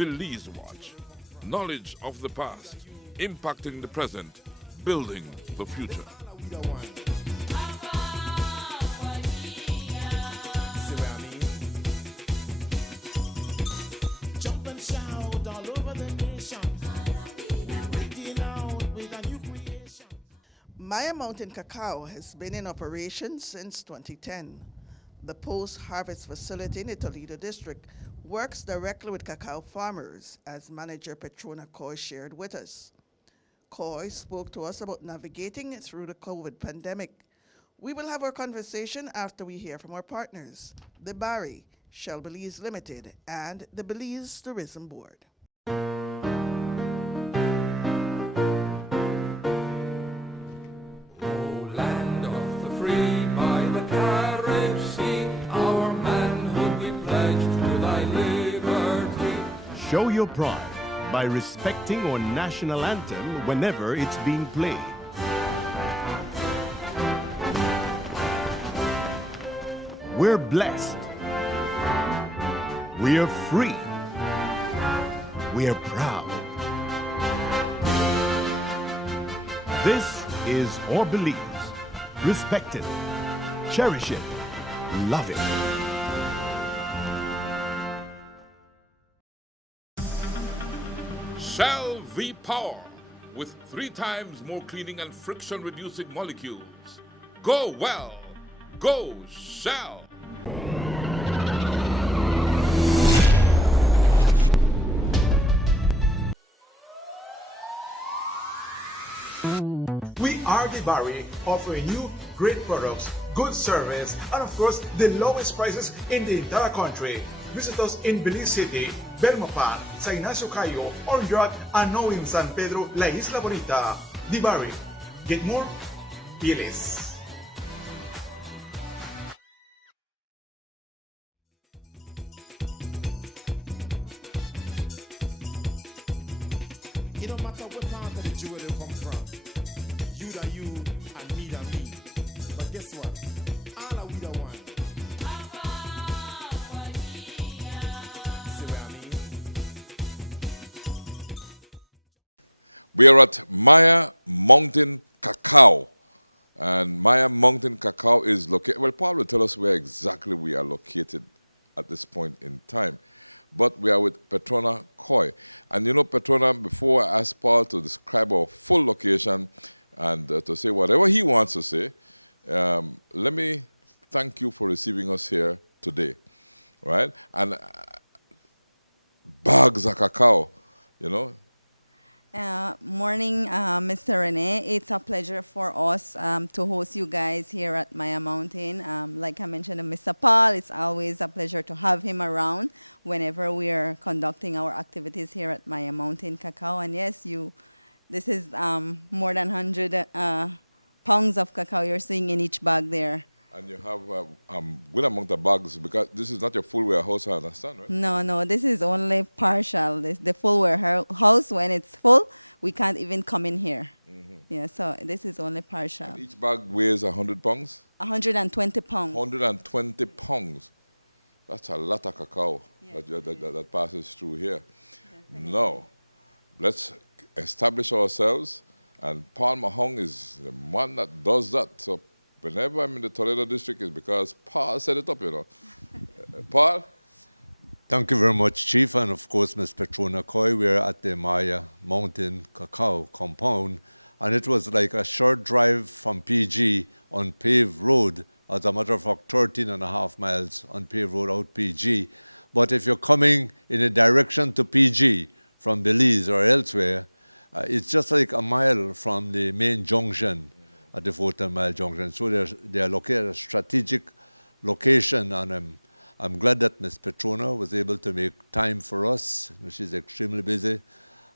Belize Watch. Knowledge of the past, impacting the present, building the future. Maya Mountain Cacao has been in operation since 2010. The post-harvest facility in the Toledo District works directly with cacao farmers, as manager Petrona Coy shared with us. Coy spoke to us about navigating through the COVID pandemic. We will have our conversation after we hear from our partners, the Barry, Shell Belize Limited, and the Belize Tourism Board. Show your pride by respecting our national anthem whenever it's being played. We're blessed. We are free. We are proud. This is our Belize. Respect it, cherish it, love it. Shell V-Power, with 3 times more cleaning and friction-reducing molecules. Go well. Go Shell. We are the Barry, offering you great products, good service, and of course, the lowest prices in the entire country. Visit us in Belize City, Belmopan, San Ignacio Cayo, Honduras, and now in San Pedro, La Isla Bonita. The Barry. Get more? Be less. It don't matter what part of the jewel they come from. You da you, and me da me. But guess what? All are we the one. See what I mean? We are at Maya Mountain Cacao. And Maya Mountain Cacao is located, well, Paul will tell us where exactly we are located at this point in time. But we are with Petrona Coy. And you know, Petrona, before I ask Paul to describe our full location and to say whatever he wants to say, let me thank you for receiving us here today, right? And bags of cacao, you know. Morning, Mr. Rene. It's a pleasure for us to host you guys here at Maya Mountain. Like I mentioned to Mr. Paul, it's always a pleasure to have him around whenever we are conducting our activities here at Maya Mountain Cacao. And yes, this is more than 100 pounds of cacao you're seeing in each bag there. And you have a good amount of bags, because this is not your full warehouse, I understand, right? No, this is only partial. The full warehouse, when it's full, we can't even come in here. Mm-hmm. Yeah, so this is only partial. And each bag weighs 100 pounds? 120 pounds. 120 pounds. That's a lot of cacao, yes, that passes through here. Definitely. Now, let's establish ourselves, and Paul Mahong is the one that does that. So whenever I'm in the Toledo District, it's because Paul set it up, you know. Paul? Thank you very much, Chief, and of course, Ms. Petrona Coy. We're at the Maya Mountain Cacao compound, and it was like a short drive from PG on paved road. As a matter of fact, 13.5 miles on paved road out PG. But if you're coming in a direction to PG from Belize or elsewhere, it's just like a mile from the main junction at the 14-mile junction. So they're located at a strategic location, and I'm glad that Ms. Petrona was able to make time for us. She's extremely busy,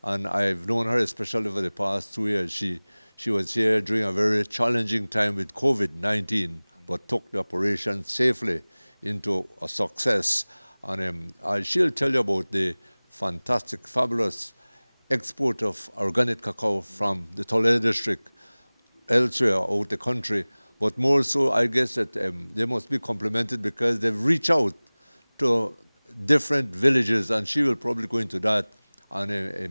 and I've known her especially for the past 2 years. She was here during a very challenging time with COVID-19, but took the operation safely into a success. And she'll tell you about the fantastic, fabulous export of organic cacao from the Toledo District elsewhere out the country, but more so, I guess that they must be complimented because they've reached out to different villages, and she will probably go into that, and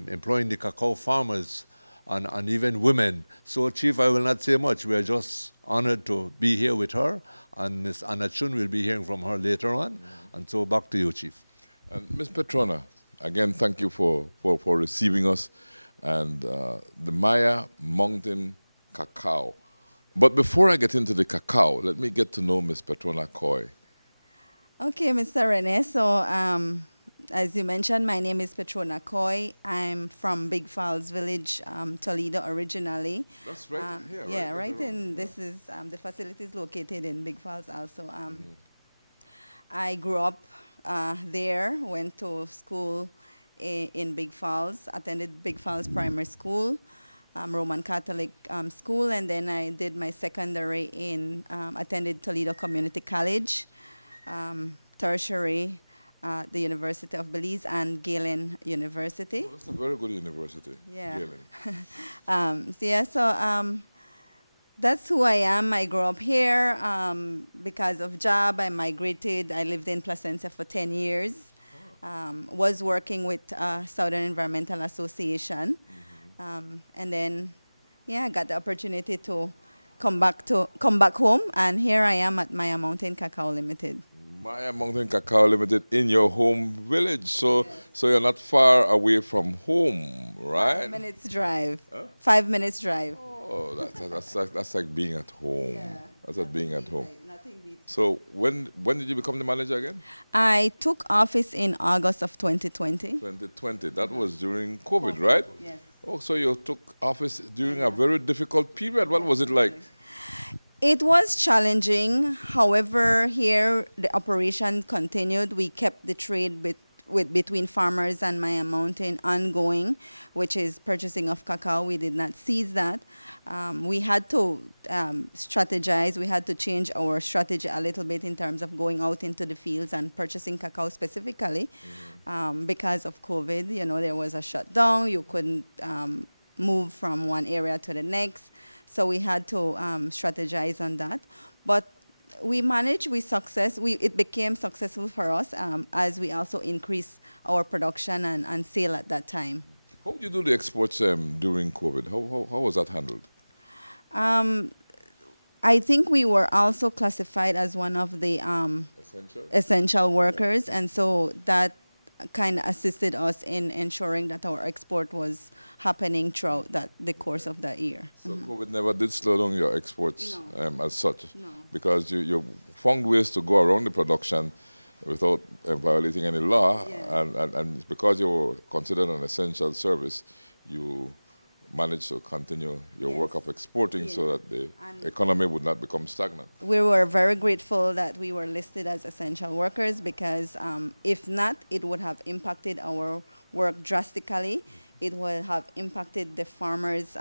employing the cacao farmers and even women. So, Chief, I will not say much. We are just honored to be here with her, and Ms. Anna Chun will be hearing from her later on. And so back to you, Chief. And Ms. Petrona, again, thank you for receiving us and the Maya Mountain Cacao. But before I get into the cacao, let me get to know Ms. Petrona Coy. Okay, Mr. Rene. So, as you mentioned, my name is Petrona Coy. I'm from Big Falls Village, Toledo originally. That's right here, Yeah, right? right. And this is the facility is located in Big Falls also. I grew up there, went to school in Big Falls, attended Big Falls Primary School, Roman Catholic school, and then I did my secondary attended Toledo Community College, tertiary the University of Belize and Galen University. Oh, that's a very good university. Yeah. Galen. That's who I am. I grew up here. Because of job, I migrated. I lived in Placencia for 10 years. Was working with Southern Environmental Association. And then, I got the opportunity to come back home, and here I am at Maya Mountain Cacao Limited. Maya Mountain Cacao Limited in your home village. So you're not far away from home, right? 5 minutes drive. Huh? 5 minutes drive. Oh, that's like being at home. Yeah. That's like being at home. Nothing beats. So when did you become the manager again? I took office in August of 2020. 2020. That was during COVID, right? Yes. Oh, so you took office during a very difficult period. What was it like? It was challenging. However, here the operation continued. We kept the trade between farmers and Maya Mountain ongoing, which is purchasing of cacao. We did not cease that. We had to strategize. We had to change our strategy a little bit in terms of going out into the fields and purchasing cacao specifically. Because of COVID, there was a shutdown. You couldn't move from one area to the next. So we had to strategize on that. But we managed, it became successful for us as we also increased our production and sale at that time. How did you do the exports during COVID? How was that handled? I think we were also classified as one of the essential workers, and so that kind of assisted us in ensuring that our export was happening throughout the course of that year. So COVID never did slow down your exports as such? No. Because you found ways to go around the production without violating any law, and because you were considered an essential service, you managed to continue your work of exporting so that the economy would not become stagnant. We were very grateful that we were listed as essential workers because if not, it would have impacted our work drastically. It would have impacted the farmers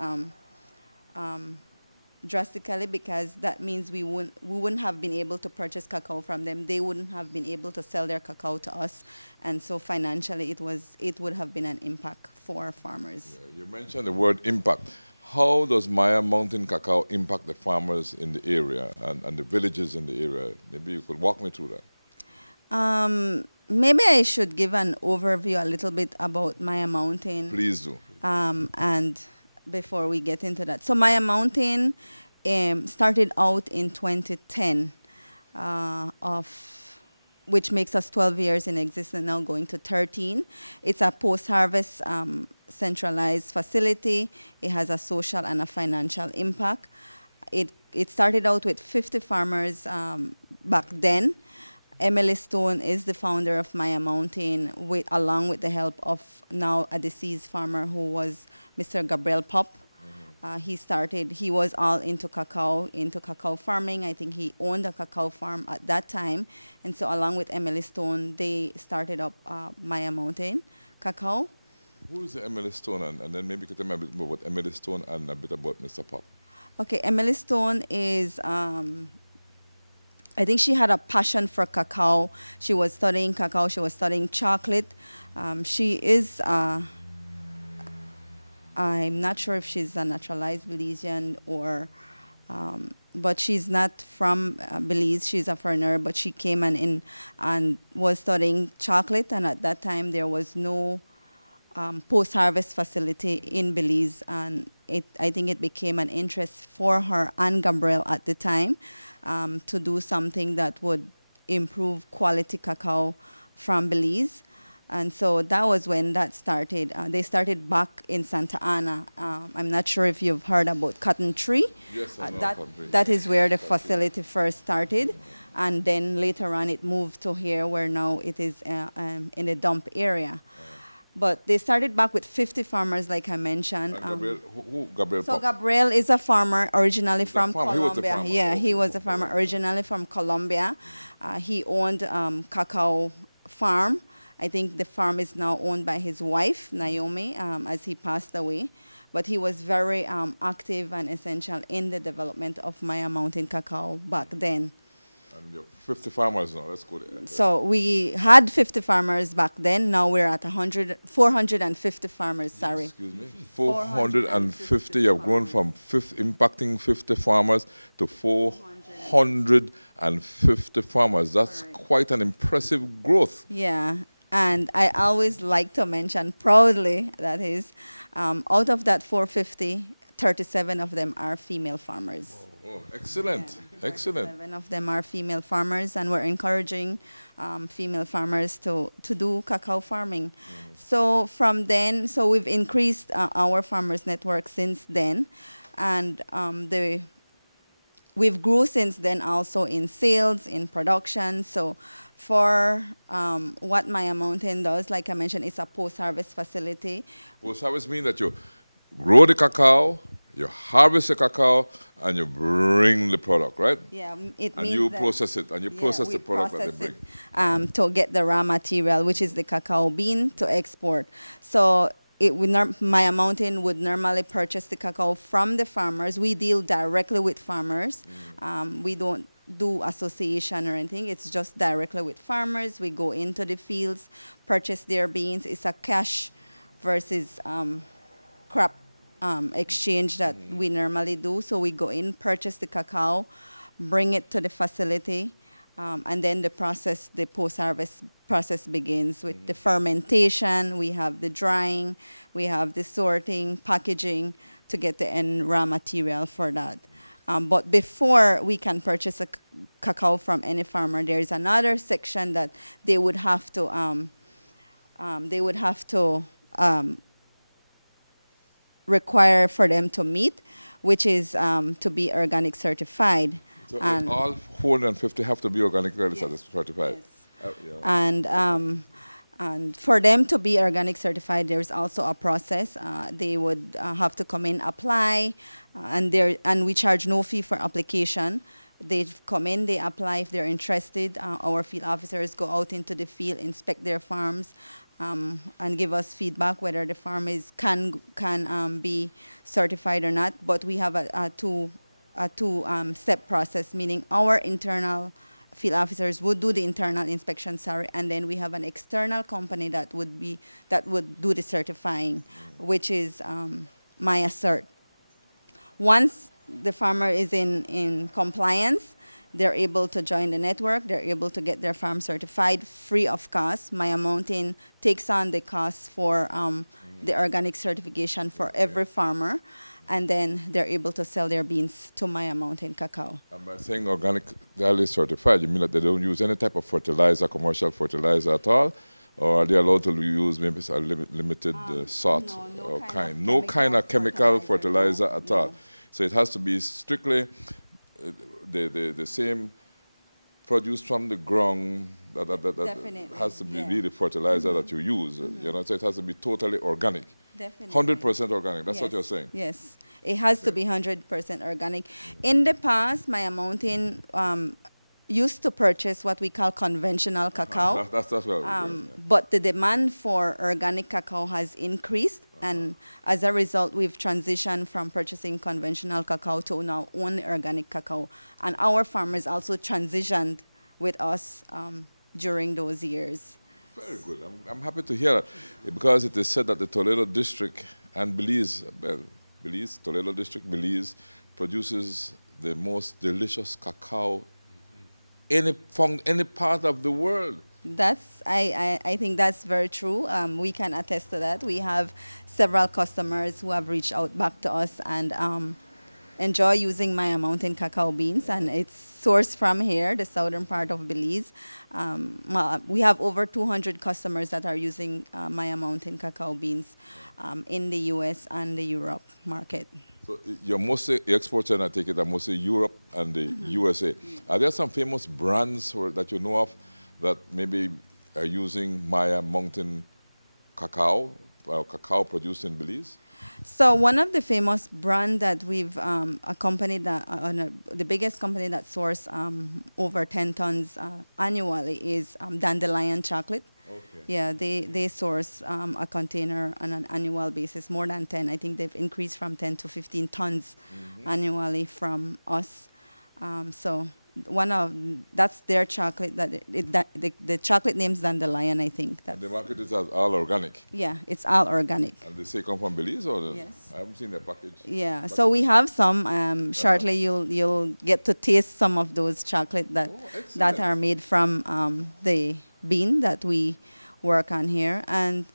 drastically because that means we wouldn't have been able to purchase cacao from them. They wouldn't have been able to sell their cacao to us, and so financially it would have been an impact for farmers. Yeah, you mentioned the word impact. How does Maya Mountain Cacao impact the farmers in the area and the villages in the area? Maybe you could walk me through that. Maybe I should give an overview a little bit about Maya Mountain. Please do. And before we get into that. So Maya Mountain started out in 2010, which makes us 12 years in existence now, going to 13. It's a post-harvest centralized facility. It has a social and a financial impact. It started out with 50 farmers back then. Emily Stone is the founder of Maya Mountain, along with the help of now a deceased farmer who was Mr. Gabriel Pop. He was all into cacao farming. I think he owned a cacao farm at that time. And so along with Emily Stone, they started up Maya Mountain Cacao. Who is Emily Stone? And then maybe you could tell me a bit more about Emily Stone and a bit about Mr. Pop. Okay, Emily Stone is... I think she had a passion for cacao. She was studying cacao. She was studying chocolate. She is, I'm not sure if she's a naturalized Belizean or But she's not from Belize. She's a foreigner, but she came and was studying chocolate. And at that time, there was no post-harvest facility in Belize, and I think it became an interest for her and Gabriel at the time to do something that would improve quality cacao from Belize. And so that was when that started. They started back in Santa Ana. I'm not sure if you've heard about Cotton Tree. Yes, I know Cotton Tree. That is where the facility first started. And then later on it moved to here where now it is in the dump area. But they started back with 50 farmers, like I mentioned. And Gabriel, who Gabriel? So Gabriel is a farmer originally from farmer. He was a Colombia. farmer. Yeah, he Okay. was a farmer originally from Colombia. He owned cacao farm. I think the farm is now owned by his wife, Naomi, as he passed away. But he was very active and essential in the development of Maya Mountain Cacao back then. And you're 50 farmers now. Let's go there. So we had 50 farmers back then. Now we're at 450 farmers, sorry. Excuse me. 450. You've grown from impacting 50 farmers to 450 farmers. That's quite an impressive growth. Yeah, and I always like to mention proudly, that is, out of that 450, 37 of them are female farmers. Oh, excellent. Excellent. 7 of them are female farmers, and we're encouraging female farmers to do cacao farming. So from then, so we've increased our farmers network since then, and we've grew since then also in sales, in production. So for what Maya Mountain does, like I mentioned, it's a post-harvest facility. Post-harvest means that you grow the cacao, you harvest the cacao, and you bring the product, right? Yeah, it And means you that- process it, and you process we the product that they process bring. it, to get the raw material, which is the cacao bean, to export. So Maya Mountain would normally purchase the cacao from the farmers. We deal directly with farmers. We don't do association or anything. It's just directly with farmers. We go into the fields, purchase their beans. It's a cash versus crop exchange that we normally do. So we go in, purchase the cacao, bring it to the facility, and then the post-harvest process begins with the fermentation. We have the drying, we have the sorting, packaging to get the end raw material for that. But before we can purchase a cacao from any farmer, there is another section that they would have to require for them to meet, which is to be organic certified. So And- all 450 have to be organically certified. Yes. Yeah. And for them to be organic certified, there's also a process. They would have to come in, apply, and we charge no fee for application. They come in, they apply if they're interested. Our field officers go out into the field, inspect their farms, and give us feedback whether the farm can be certified or not. But we have a two-step process, meaning our internal field officers would do the internal inspection, and then we have an external company that would do the certifying, which is Maya Cert. Once the farmer is in compliance, they're able to join the network, they're able to get their farm certified free of cost. Maya Mountain takes on the cost for the organic certification for every farmer, and then they're able to sell their beans to Maya Mountain Cacao. And by saying organically certified, you mean that they don't use any type of fertilizer, commercial fertilizer at all? Or are they allowed to use maybe a limited salt or no kind of chemical fertilizer at all? So it has to be strictly the same produce from the ground that Definitely, has to be yeah. really fertilizer that you use. You know, so it has to be totally organic. Definitely. 100% organic. That's what you're saying. Yes, it has to be 100% organic. In the past, Maya Mountain used to purchase what we call conventional cacao. That's what I was saying. But the demand for organic cacao has increased, and as a result, we've transitioned from purchasing conventional cacao to now only organic cacao. And our farmers also transitioned with us during those years. Very good. I'm happy to hear that, because it is said that the Toledo District and Toledo District, Belize, produces the most delicious cacao found any part of the world. I think that's very true. We can attest to that. We have several customers who have reached out back to us and enjoy using Maya Mountain cacao beans, and it's sourced from here, the southern part of Belize. We have over 200 customers that are using Maya Mountain cacao beans in the U.S. and the Europe market. So you're mostly exporting, I take it, are mostly Europe and the USA. Are there some famous brands that you know of that maybe are using Maya Mountain cacao, cacao produced in Belize? So one of the famous brand that we've a company that the biggest company that source over 10 tons annually is Dandelion Chocolate. Okay. Yeah, they source a container on an annual basis, more than 10. I think they've increased from 10 to 15 tons annually from us. So that's their chocolate. The chocolate name's Dandelion, I think. And the market is all organic. Yeah, it's all organic. And they say come from Belize, or Yes. I haven't seen their package. Yeah, so we have some. Shortly, you'll get to taste some of those chocolate that excellent. are made from the bean that we work on here. And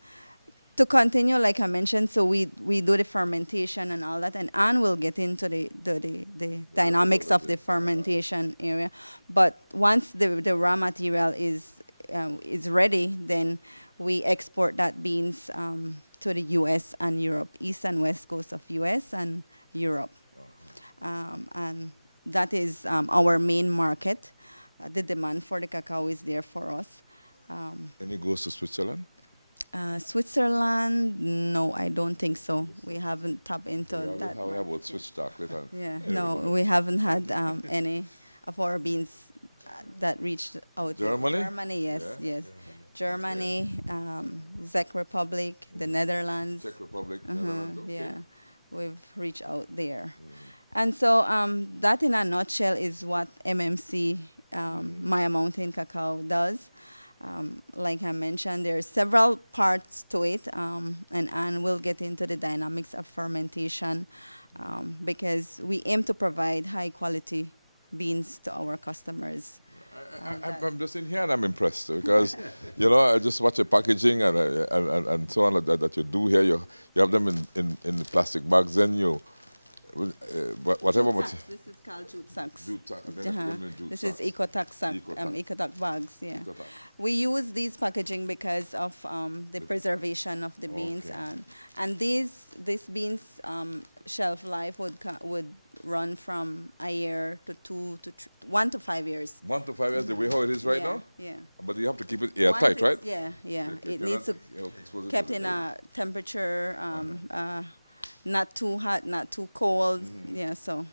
to continue, like I mentioned, so we do the fermentation and all that, and Anne will get into the dynamics of the fermentation area. But once the raw material is ready, then we export that beans to the U.S. and Europe, east and west coast of U.S. and Europe. And that is our main market. The demand for the cacao is there for us. Any goes to Switzerland? Switzerland, no, I don't think so. We haven't tapped into that. How about Swiss chocolate? Yeah, no, we haven't had any of our beans that reached out. Germany? Germany, yes, Yeah. yes. Germany, Czech Republic, the Netherlands. Czech Republic, Netherlands, okay. Yeah, we've reached out there. And so that in a nutshell is what MMC, Maya Mountain Cacao, does. Like I mentioned, there are several parts to it, and Anne will get into the dynamics of fermentation because we aim to provide high quality beans to our customers. I'm just in here and I'm impressed because, I just watch the packaging and so on that you do here. You have them in the plastic bags, then whatever. This is called jute sacks. Jute sack, and then Uh-huh. put them in jute This sacks. is Ecotac sack, Ecotac bags, yeah. Ecotac. We use these packaging because of the preservation of the beans, Okay. and these beans shelf life would run from a year to 1 to 5 years. 1 to 5 years, the way how it is right Yeah, now? yeah. But you have to keep it Once airtight, it's- right? Yeah, yeah. You It cannot, needs to expose it kept to in the a temperature, not too hot, not too cold. Yeah, so,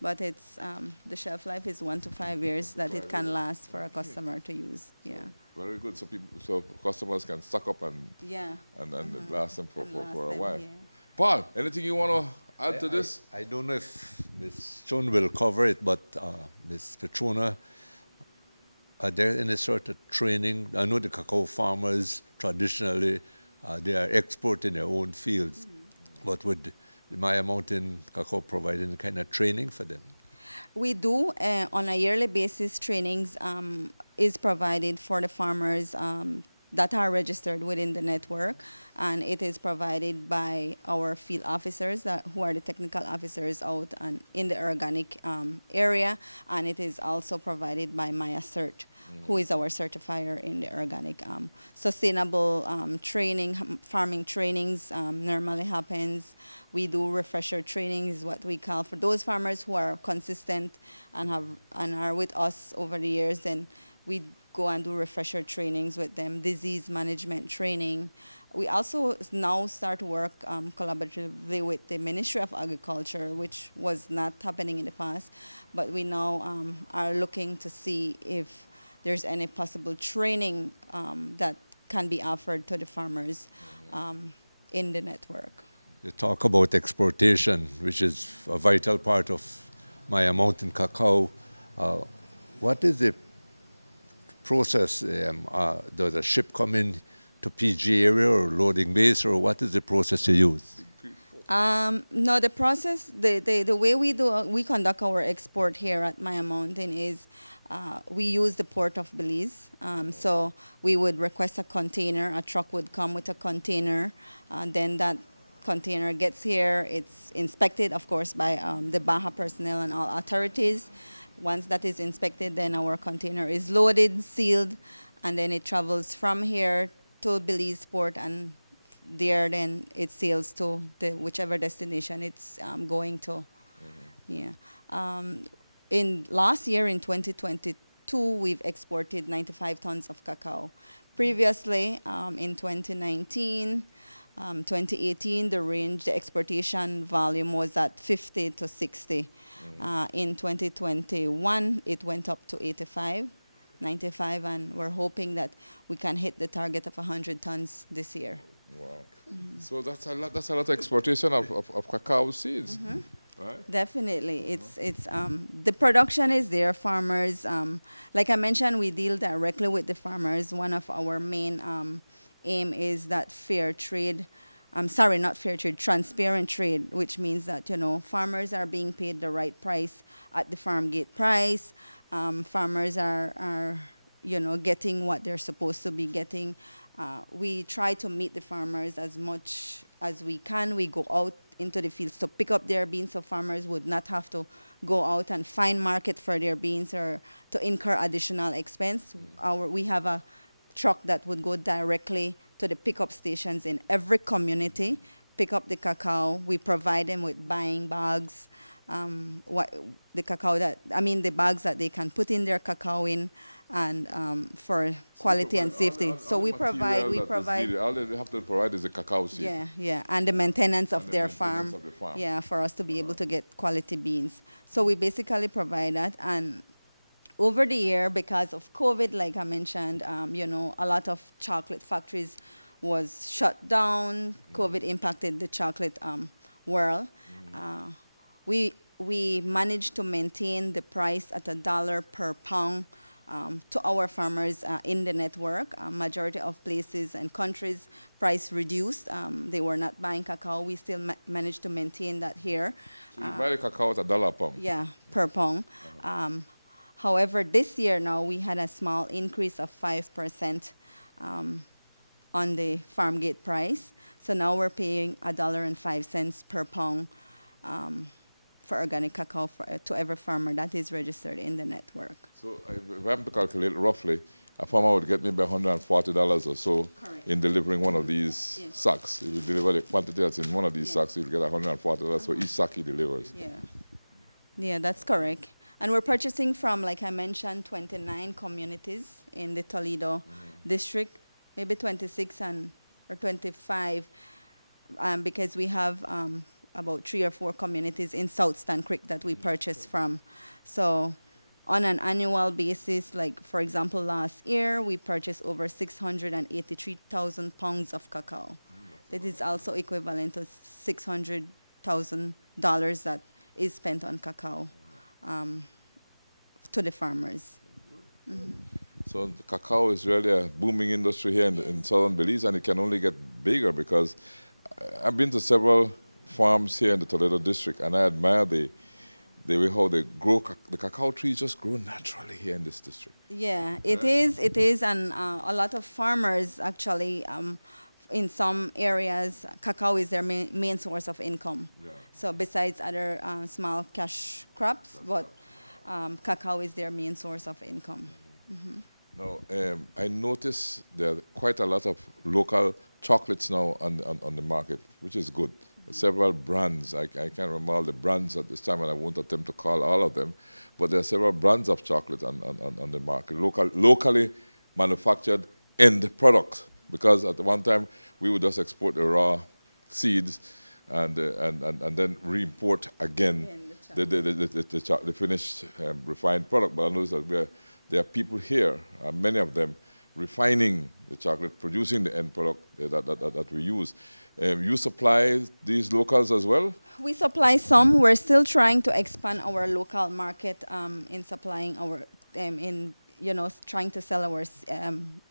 but it's the shelf life is 1 to 5 years that it can last for a customer to use. Yeah, Very good. So customers can stock up and yeah. last them for And last a them, while. yeah. Paul, anything you want to add to this? I don't know if Ms. Chun will cover it, but Ms. Petrona, are there any sort of training? I know the cacao farmers traditionally, they are export in their own fields, but would the Maya Mountain Cacao provide any kind of training for them? We do on a yearly basis. Trainings is provided for the farmers that are registered within the network, and it is provided by our field officers who are the technical officers out in the organic area, and it is also provided by Maya Cert, who is our certifier in the organic. Sustainable training, farming trainings normally happens. We do refresher training is what we call for those farmers who are consistent and are with us over the years, and we go and do refresher trainings with them, disease management training. We also now start to work collaboratively with the Ministry of Agriculture, which was not happening in the past, but we now are looking to see if there's any possible training that can be offered to the farmers in the network. You talk about exportation, which is a vital part of Maya Mountain Cacao. What is the process? Does a ship come in to PG area or loading base, or what is the process you use? No, the process, the way we conduct our export here at Maya Mountain is we use the port of Belize. So we would request a container, a truck would come with a container, then that container gets here, it's inspected, of course, by the Baja personnel and all authorities. Once that is inspected, then our container is loaded, sealed, and then it travels from here to Belize port, and there then it sails to whichever destination it's going to. Yeah. In last year, in 2022, we've exported 95 tons of cacao. Previously, in 2019, 2018, the exportation volume was at 50 to 60. In 2021, it went up to 85, 95, and we're hoping that we can hit the target of 100 tons this year. Wow. So that's a lot. That's a lot of exportation of cacao seeds, right? Definitely, it's the production is there. Farmers, like I mentioned, we deal directly with the farmers. One of our main aim is that fair trade. Sorry, not fair trade, transparent trade, which means that, farmers are being paid the right price at the farm gate price. Farmers are getting what they're supposed to be getting. We try to meet the farmers as much as we can. We go out into the fields to pick up their beans, so farmers would not have to go out and find market for their beans or to incur additional expense. We have a truck that would go directly to the pickup stations in every community, pick up the cacao. We provide them with buying bags, the bags that they can put in their cacao in, and for quality and safety. So we provide. All they have to provide is the cacao seed. Yeah, and the maintenance of their maintenance farm. of the farm. Yeah, for us to be able to get quality beans. So we basically provide that, and over the year, because of COVID, like I mentioned, a lot of chocolate factories was shut down. COVID impacted the chocolate world. We managed to maintain the price at $1 per pound to our farmers in the network. Majority of places and countries, price reduced. They were not buying cacao. We still managed to maintain that here. So you buy the cacao at $1 a pound? Yeah, per pound. However, this year now we had a small increase of 5% on the farm gate price. So now we're paying $1.05 per pound for organic cacao to every farmer that is registered in the network. So if I'm to calculate roughly, a farmer would get maybe $140 or so. Correct. In delivering one of these Yes. sacks. If you deliver the quantity that's in one of these Yes. sacks, you'll get $140 for each sack he delivers. Yeah, that's correct. And we're purchasing from, like I mentioned, 29 communities in the Toledo District, maybe 26 or 25, because we have about 3 or 4 communities in South Stand Creek that we purchase from. So on an annual basis, like for example, last year, we purchased over 683,000 pounds of cacao. That is also equivalent to $600,000 that is spent on cacao to the farmers. So the cacao is really a booming industry here in southern Belize, and it can only get bigger because I've been to several farms here in the Toledo District, and I admire the way how they grow. The cacao trees just grow naturally here in this district. Yeah, it is, and a lot of farmers actually, in some areas, cacao is their main source of income. Yeah. So besides other small cash crops, but cacao is their main source of income. Now, I notice there are quite a lot of local chocolates now on the market, which is good. Several brands, I can't remember all the brands at this time, and I won't attempt to call all of them, but there are several brands of chocolate on the market, locally manufactured end products. Because at one time, we would just export the raw seeds and then re-import again the finished refined product. But I notice that there are people here, many of them, refining the chocolate, producing the end product that we use. You supply these locals as well? We supply some. We're still trying to expand our local market in supplying our trying to sell our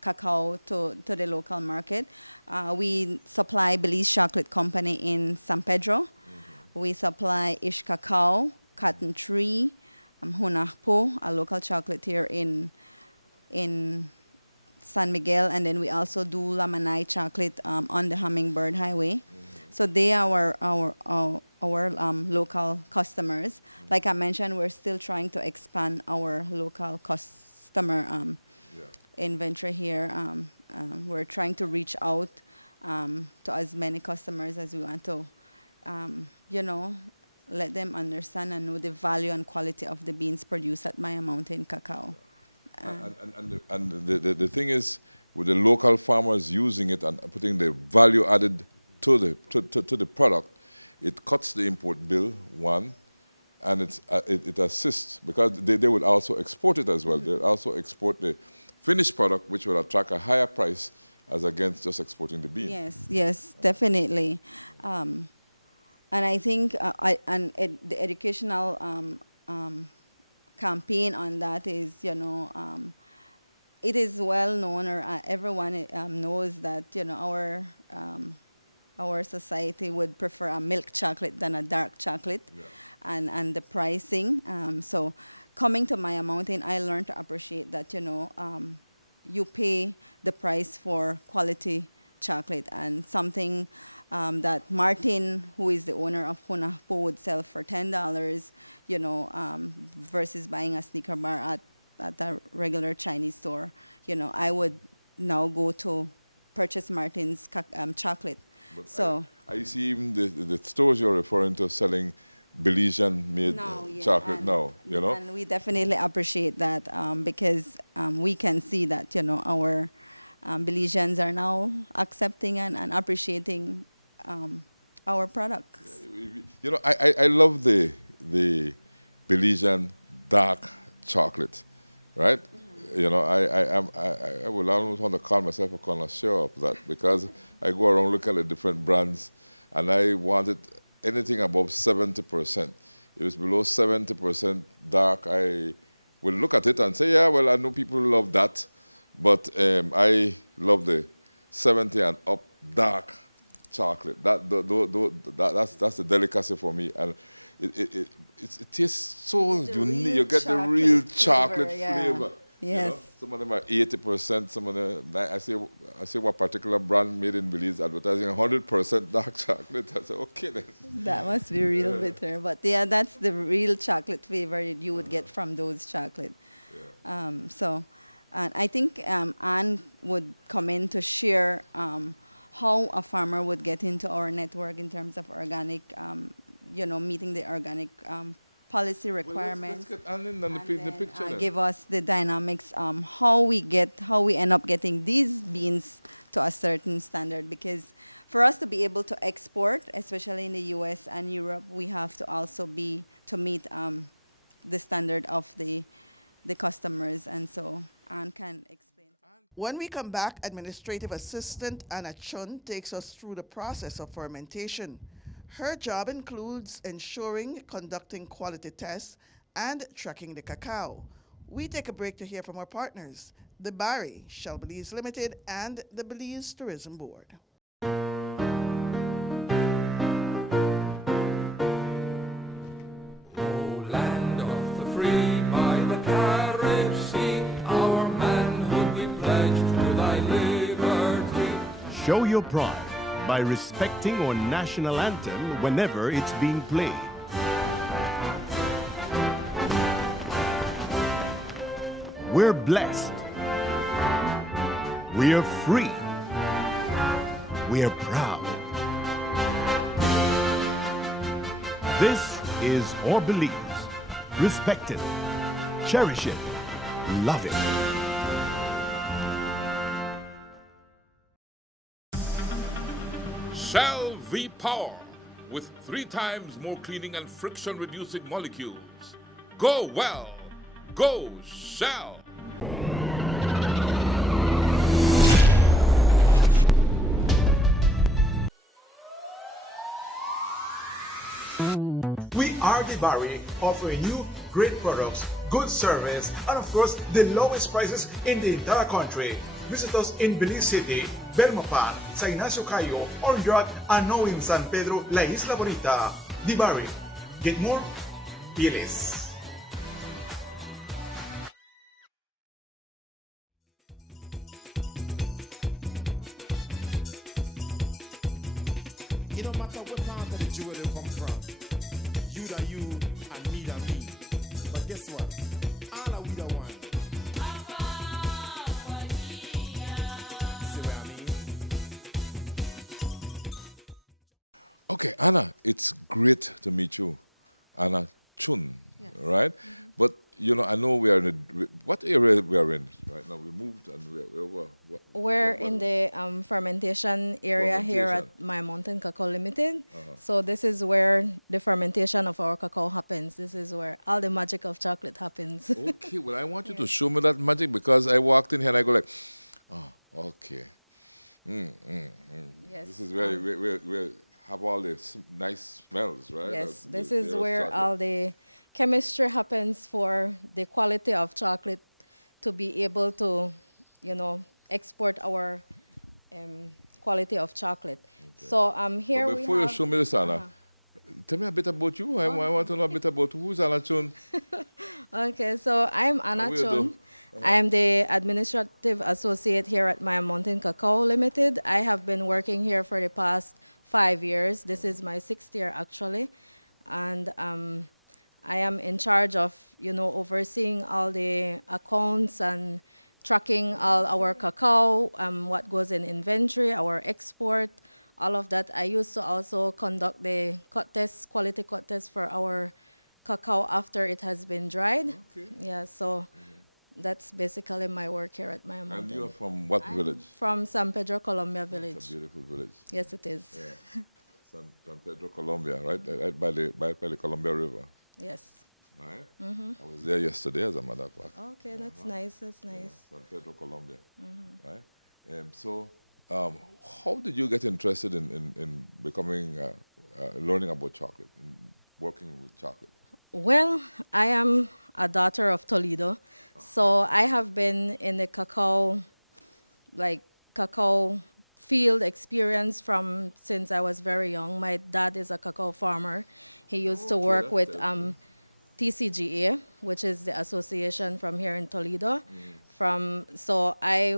cacao to the local market. We supply Belize Chocolate Company in San Pedro. We supply Ish Cacao, Cotton Tree, Hunahpo, a local chocolatier in San Miguel, and then we also do Lamanai chocolate on the Hummingbird Highway. So they are our local customers. Like I mentioned, we're still trying to expand our local customer inventory here. We're trying to reach out to as many customers as we want to, let them understand and know the value and quality of the beans produced at Maya Mountain Cacao. And the thing is, with the local farmers using it and putting the value added to the product, it cuts the import bill, one, and it assists, because they would also export it as well. They also export the finished product, which will attract a higher price as against just exporting the bean. Yes, definitely. And I think the educational campaign on that is, it is well known, or everyone knows that, our society would prefer a milk chocolate than a dark chocolate, and the pricing. So coming to Maya Mountain, I learned to appreciate that, you pay the price for quality chocolate, and something that Martin, who is the owner of Hunahpo, would sell for $10, versus buying a sneaker bar at a regular Chinese store. I would now go to purchase Martin's chocolate. But So I see even the stores you're referring to selling Belizean-made chocolate now, And we definitely appreciate that, because we can see that, our Belizeans are now accepting and appreciating our products. I love the Belizean dark chocolate, right? I would almost want to call myself a connoisseur of that, because I go around looking at the different brands, and I wanted anything above 70%. If it's below 70% dark, I will look at it and say, yeah, well, I know people love that, but I love the 70 and up dark chocolate. That's the delicacy for me, and it tastes so unique. You get the real chocolate flavor. Yes. Some of them are 80%. Some of them, I say what particular brand made in Belize advertising 100% dark chocolate. I say, okay then. That must be real bitter, but yeah, that's the real chocolate flavor that you would get from those chocolate. And I think Anne would come in to share how a farmer would get into our network in terms of organic, meeting the organic policy requirements. Well, let's get Anne in on the picture then. Give us the dynamics, how we end up getting these beans to a certain standard, because for us to be able to export, especially in the US and Europe, we have to also meet the standard of the customers, and so Anne can explain. When we come back, Administrative Assistant Anna Chun takes us through the process of fermentation. Her job includes ensuring, conducting quality tests, and tracking the cacao. We take a break to hear from our partners, the Barry, Shell Belize Limited, and the Belize Tourism Board. Land of the free, by the carriage sea, our manhood we pledge to thy liberty. Show your pride by respecting our national anthem whenever it's being played. We're blessed. We are free. We are proud. This is our Belize. Respect it, cherish it, love it. Shell V-Power, with 3 times more cleaning and friction-reducing molecules. Go well. Go Shell. We are Barry, offering you great products, good service, and of course, the lowest prices in the entire country. Visit us in Belize City, Belmopan, sa Ignacio Cayo, or York, and now in San Pedro, La Isla Bonita. Barry. Get more? Piles. It don't matter what part of the jewelry come from. You that you and me that me. But guess what? All are we the one. See what I mean? Okay, Anna, it's great to meet you. Anna Chun, right? But, you know, I know we are in what area we are in right now? We moved and We're in the fermentation area here at Maya Mountain Cacao Limited. So this is where the fermentation of our cacao happens. This is where all the magic of chocolate happens. Okay, well, I want you to show me that magic because I walked in here and I go like, oh, okay. Yes. This is where we have all the nice smells, right? Yes, this is where all the chemistry happens for the quality of chocolate to be able to, you know, export our quality of chocolate. Okay. So here but before we you have, show me this, Anna, tell me a bit about you. I want to know a bit about who's Anna Chun. Okay, so I'm Anna Chun. I am the administrative associate here at Maya Mountain Cacao Limited. I have been working here for the past 5 years. This is my 6th year actually, and I am in charge of, you know, overseeing all the accounts and tracking all our cacao, what goes in inventory, our export, all of that. I used to also conduct the cut tests, quality cut tests for our cacao after it has been dried. Okay. Yeah, so that's basically my work here at Maya Mountain. And you're from what village? From San Pedro, Colombia village. It's a beautiful village. Yes, it is. Yeah. San Pedro, Colombia, right? Right by the Columbia River. Yes. Right? I was there yesterday, as a matter of fact. Okay, that's nice. That's nice. Yeah, San Pedro, Colombia. Right? So, how did you get interested in becoming, learning about chocolate, in working with chocolate? Well, I am a daughter of Toledo, so I have been in the cacao field experience from since I was very young. My dad is a cacao farmer. He used to work with TCGA, which is the association from here in Toledo. So I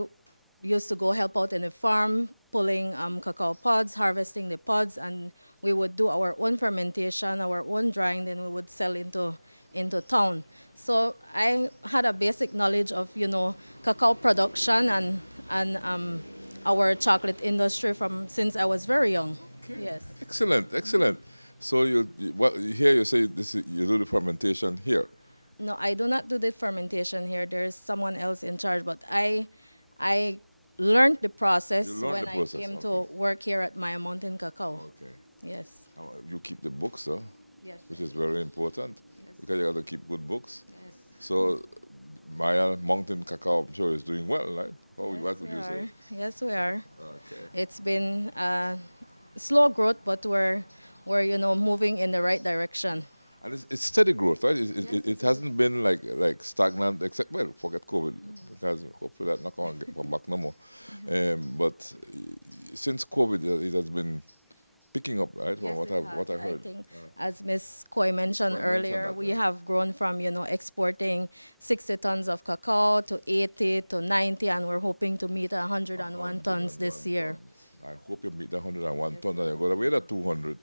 used to go help out in the farm, pulling cacao pods, harvesting the pods, and we would do our own fermentation, our own drying, then we would sell into town. So I had a basic knowledge of, you know, cacao production and our chocolate industry from since I was very young. Okay. Yes. Excellent, excellent. So here you say you do the fermentation here. No, I do not do the fermentation here. There's someone else in charge, but I learned the process when I came to work here at Maya Mountain Cacao. Okay. Yes. You keep the books, though. Yes. Which is very important. Yes. Because you got to keep good books. Yes. So Maya Mountain Cacao, I'm sure, is doing well, right? What would you say? Yes, we are. Okay. It's been slow growth, but we're you know, moving in the right direction. And it's steady growth, right? It hasn't been like stagnant, except, well, forget COVID, because hopefully that's not going to come back no more. But since COVID, it has been picking up, right? Yes, what I heard. I think, as Ms. Coy mentioned earlier, we have grown from, you know, exporting 60 tons of cacao to 80 to 90, and we're hoping to meet 101 tons this year. I hope you meet the 101 tons and you go away at 200.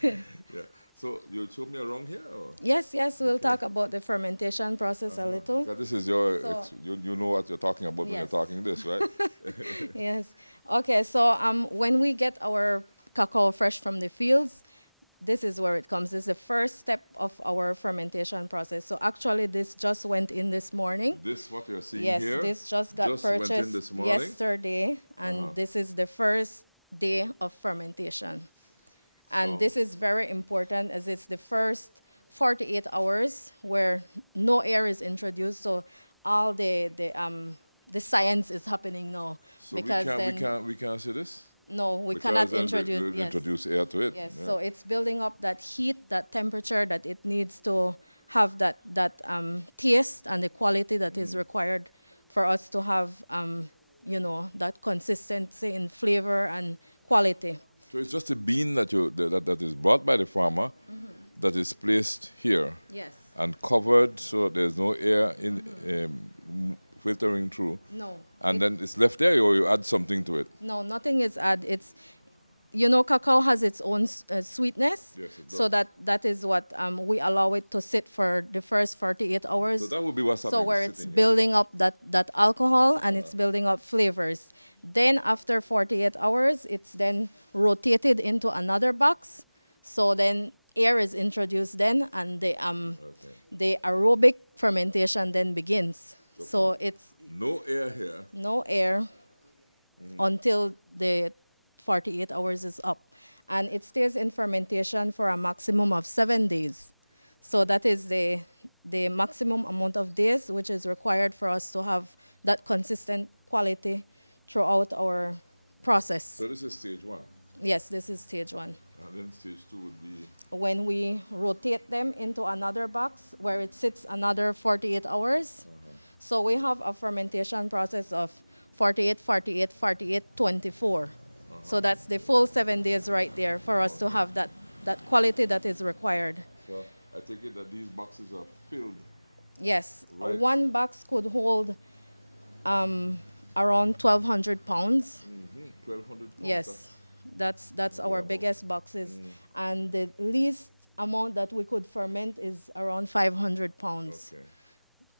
Yeah. So you show me around here? Or? Yes, we'll talk about the fermentation process a little. This is your, you know what you're talking about when you're talking this, right? Yes. Okay, so when we get our cacao fresh from the fields, this is where it comes. This is the first step of our fermentation process. So actually this just went in this morning. This what you're seeing here? here? Yes, this just got purchased yesterday, and this is the first day of fermentation. And this is very important as it's the first 48 hours where no air is introduced. So all the science is happening now. So because we can't see this? No, we Because cannot then introduce. we'll Yes. introduce air to it. Yes. Yeah. So it's building up that heat, that temperature that it needs to have that taste and the quality that is required for us to have, that consistency in flavor and quality. So it's just a bean that is brought by the farmer that is placed here Yes. and covered so there's no air filtering through. No. And then it's left there, or you add something to it. No, nothing is added. It's, cacao has its own sweetness. Yes, it So does. that is what we allow it to sit for the first 48 hours. So that would be what's So happening. where it's sitting here. building up that alcohol and it's building up flavors. Then after 48 hours, it's then rotated into another box. So then air is introduced then, and the aerobic fermentation then begins. So it's No air here. no air until the 48 hours is up. And it stays in fermentation for a maximum of 7 days. So that is the maximum amount of days which is required for us to have that consistent quality throughout our process. So this is stage 1. Yes, this is stage 1. And then stage 2 would be. When we rotate them into another box where it sits another 48 hours. So we have a fermentation process of 48, 48, 48, 24. So that's the full 7 days right there for us to have that quality that is required. So I take it that these boxes are filled. Yes, Right. one box could hold around 1,200 pounds. 1,200 pounds. Yes, that's our biggest boxes. And the least amount that we could ferment is around 500 pounds. Okay.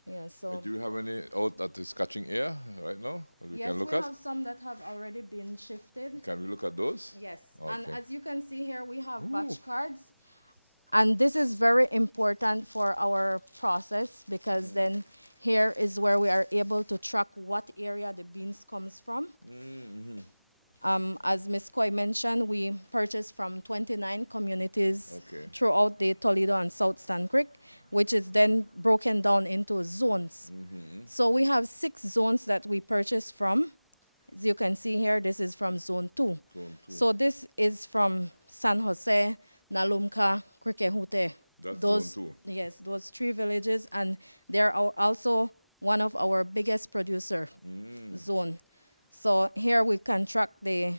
Yeah, so Do you have any out that is catching air right now that we yes, can look we at? have some that have already been shifted. Can we look at those? Yes, and Okay. as you can see here, we have batch cards. And this is very important for our process because then here is where we are able to track what area the beans comes from. As Ms. Coy mentioned, we purchased from 29 communities Okay. throughout the Toledo and South Stand Creek, which is then broken down into zones. So we have 6 zones that we purchased from. As you can see here, this is from Zone 2. Zone 2. So this is from San Jose, Nalumka, Krikehute. That's Those, Zone 2. Yes, those 3 villages, and they're also one of our biggest producer zone. So here we can track the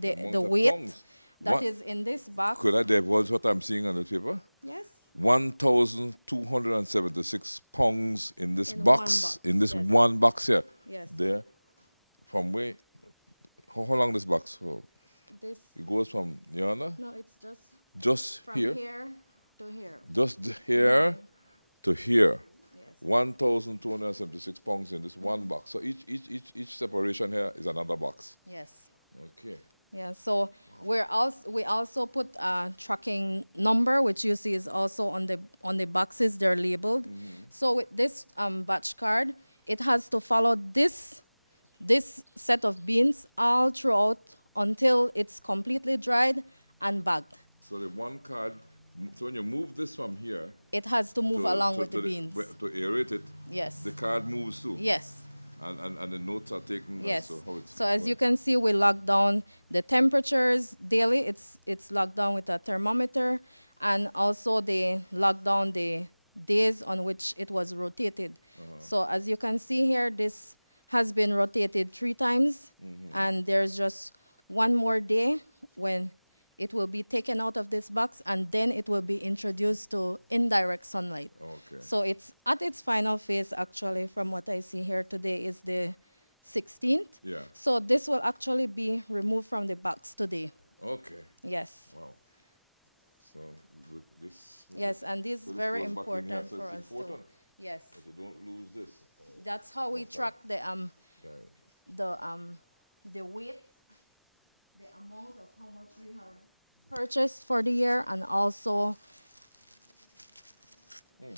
amount of weight pounds. that is in this box. Could I divulge what I'm seeing on the paper? Yes. 1,276 pounds in this In one box, box, in this yes. one box here. Yes. There. From where? How long this box? Oh, This, it goes from yonder, no, it's just from here, here to here. just here to here. Yes. 1,276 pounds in this one box. So each separation here is another box. Yes. Okay. Yeah, so we also put a tracking number, which you see is also on the boxes. They're labeled. So with this batch card, it has to follow this set of beans all throughout until it's completely dried and bagged. So the one card, so when you move this from here It has to move along with the beans. to aerate it, Yes. the card moves too. Yes. And the notes are taken Yes. as to how it's So as you going. can see, we lock down the temperatures daily. It's locked down with a thermometer, and also they lock down the days on which it was rotated. So as you can see here, this has been rotated 3 times, and there's just one more day when it will be taken out of this box, and then it will be introduced to indirect sunlight. Okay. So it's at its final phase, actually, from what I see here today is the 16th. Yeah. So this will actually be removed from the box today. Okay. Yes. Wow. So with this. Yes, and this is so this very goes back in here, important so for it's us too. important Yes. that you don't lose this. That's how we track the Right. the weight, the amount of how much we have purchased for the year, and also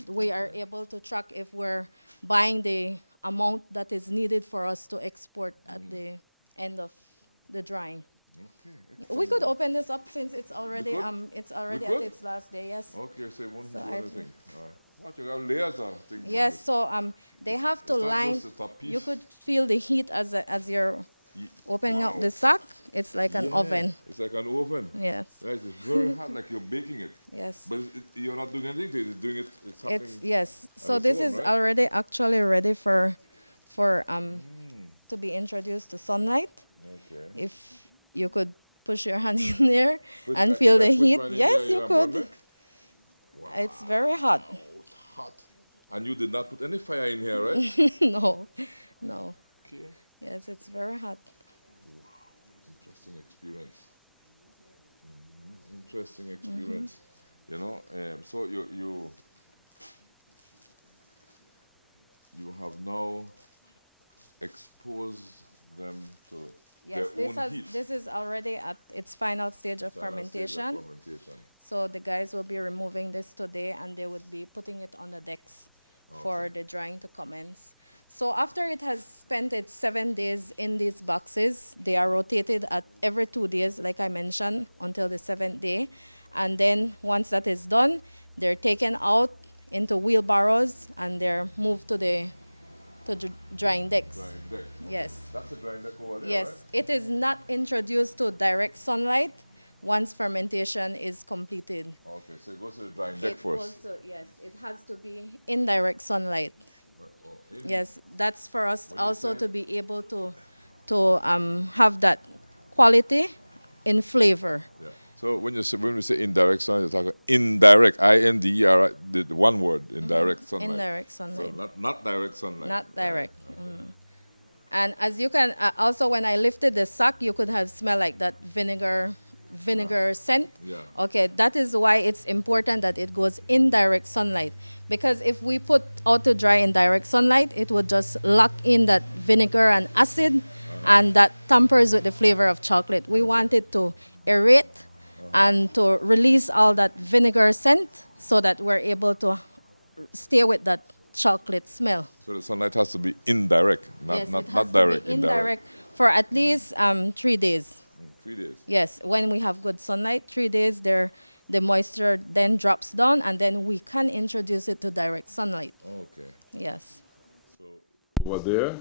we are able to track if we're buying the amount that is needed for us to export at the end of the drying. Okay. We could open this up since it's already could? it's already We at could? its last day. Yes. Okay, so one So other I thing. All right. What, you have layers of things? on Yes, this? so they have to It's not line. just the top You piece? could feel the heat as you're Opening up the sack, it's like an oven. It's like an oven. Yes. Right, it's very hot, like you're baking it. Yes. But you're not doing anything to it. It's doing it. It's happening. Yes. So its this own, is right? already actually ready for to be introduced to sunlight. Okay. If you could push your hand in there Push- and feel if I the push heat, mine in yes, there, you have could. one there? It's very hot. Oh, it's hot. And you did not put any fire in here, right? No, no. Okay. Yes, it's very hot. Interesting experience. Interesting experience. You know, so you have now exposed them to Yes, their own heat. this is already at its final stage of Final stage fermentation. of fermentation. So the guys will be removing this today and they would be putting it on the decks for the drying to commence. So after it has spent its 7 days in these boxes, they are rotated at every 2 days, like I mentioned, until the 7th day. And then once that is done, they're taken out into wheelbarrows and they're moved to the drying decks. Drying deck. Yes. That's the drying deck over there, Yes, right? it is not introduced to direct sunlight once fermentation is completed. Okay, so it goes to the drying deck first. Yes, it has to be in direct sunlight. Yes, that's for us also to be able to have that quality in flavor. Yeah. So when we say indirect sunlight, you're talking indirect, INDER, the one word, indirect sunlight. Indirect sunlight. So not direct sunlight. Not direct. And as you can also, when I lifted the sack, you could have smell like that vinegar scent. Yeah. Okay, that is why it's important that it goes in direct sunlight. Because if we put out to dry in direct sunlight, it would just lock in that vinegar and acid, and that tampers with the flavor of chocolate. We want it to aerate and to release all that vinegar scent so that we're able to stay with that chocolate smell. So the sunlight has to be indirect, Yes, not it has not to direct. be indirect for at least 3 days. 3 days. Yes, when we have good sunlight, 3 days, the moisture then drops down, and then we can introduce it to direct sunlight. Okay. Yes. Over there,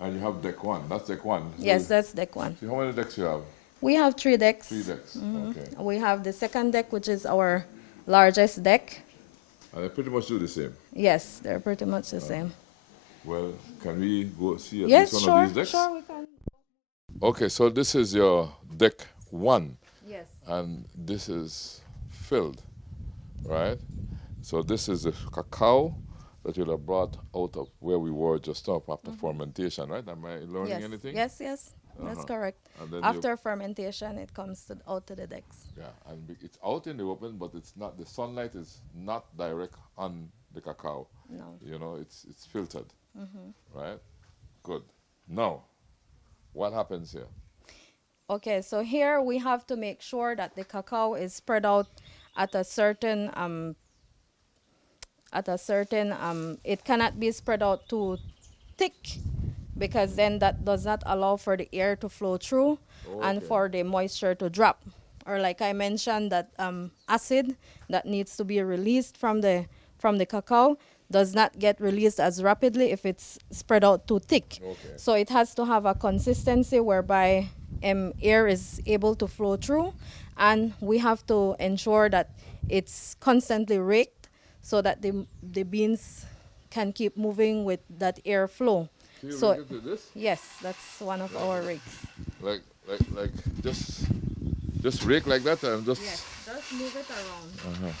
and you have deck one. That's deck one. So Yes, that's deck one. So how many decks you have? We have 3 decks. 3 decks. Okay. We have the second deck, which is our largest deck. And they pretty much do the same. Yes, they're pretty much the same. Well, can we go see at Yes, least one of these decks? sure, we can. Okay, so this is your deck one. Yes. And this is filled, right? So this is the cacao that you'll have brought out of where we were just now after fermentation, right? Am I learning Yes. anything? Yes, that's correct. And then After fermentation, it comes out to the decks. Yeah, and it's out in the open, but it's not. The sunlight is not direct on the cacao. No. You know, it's filtered, right? Good. Now, what happens here? Okay, so here we have to make sure that the cacao is spread out at a certain it cannot be spread out too thick, because then that does not allow for the air to flow through and for the moisture to drop. Or like I mentioned, that acid that needs to be released from the cacao does not get released as rapidly if it's spread out too thick. Okay. So it has to have a consistency whereby air is able to flow through, and we have to ensure that it's constantly raked so that the beans can keep moving with that air flow. Do you So rake it with this? yes, that's one of our rakes. Like just rake like that and just. Yes, just move it around.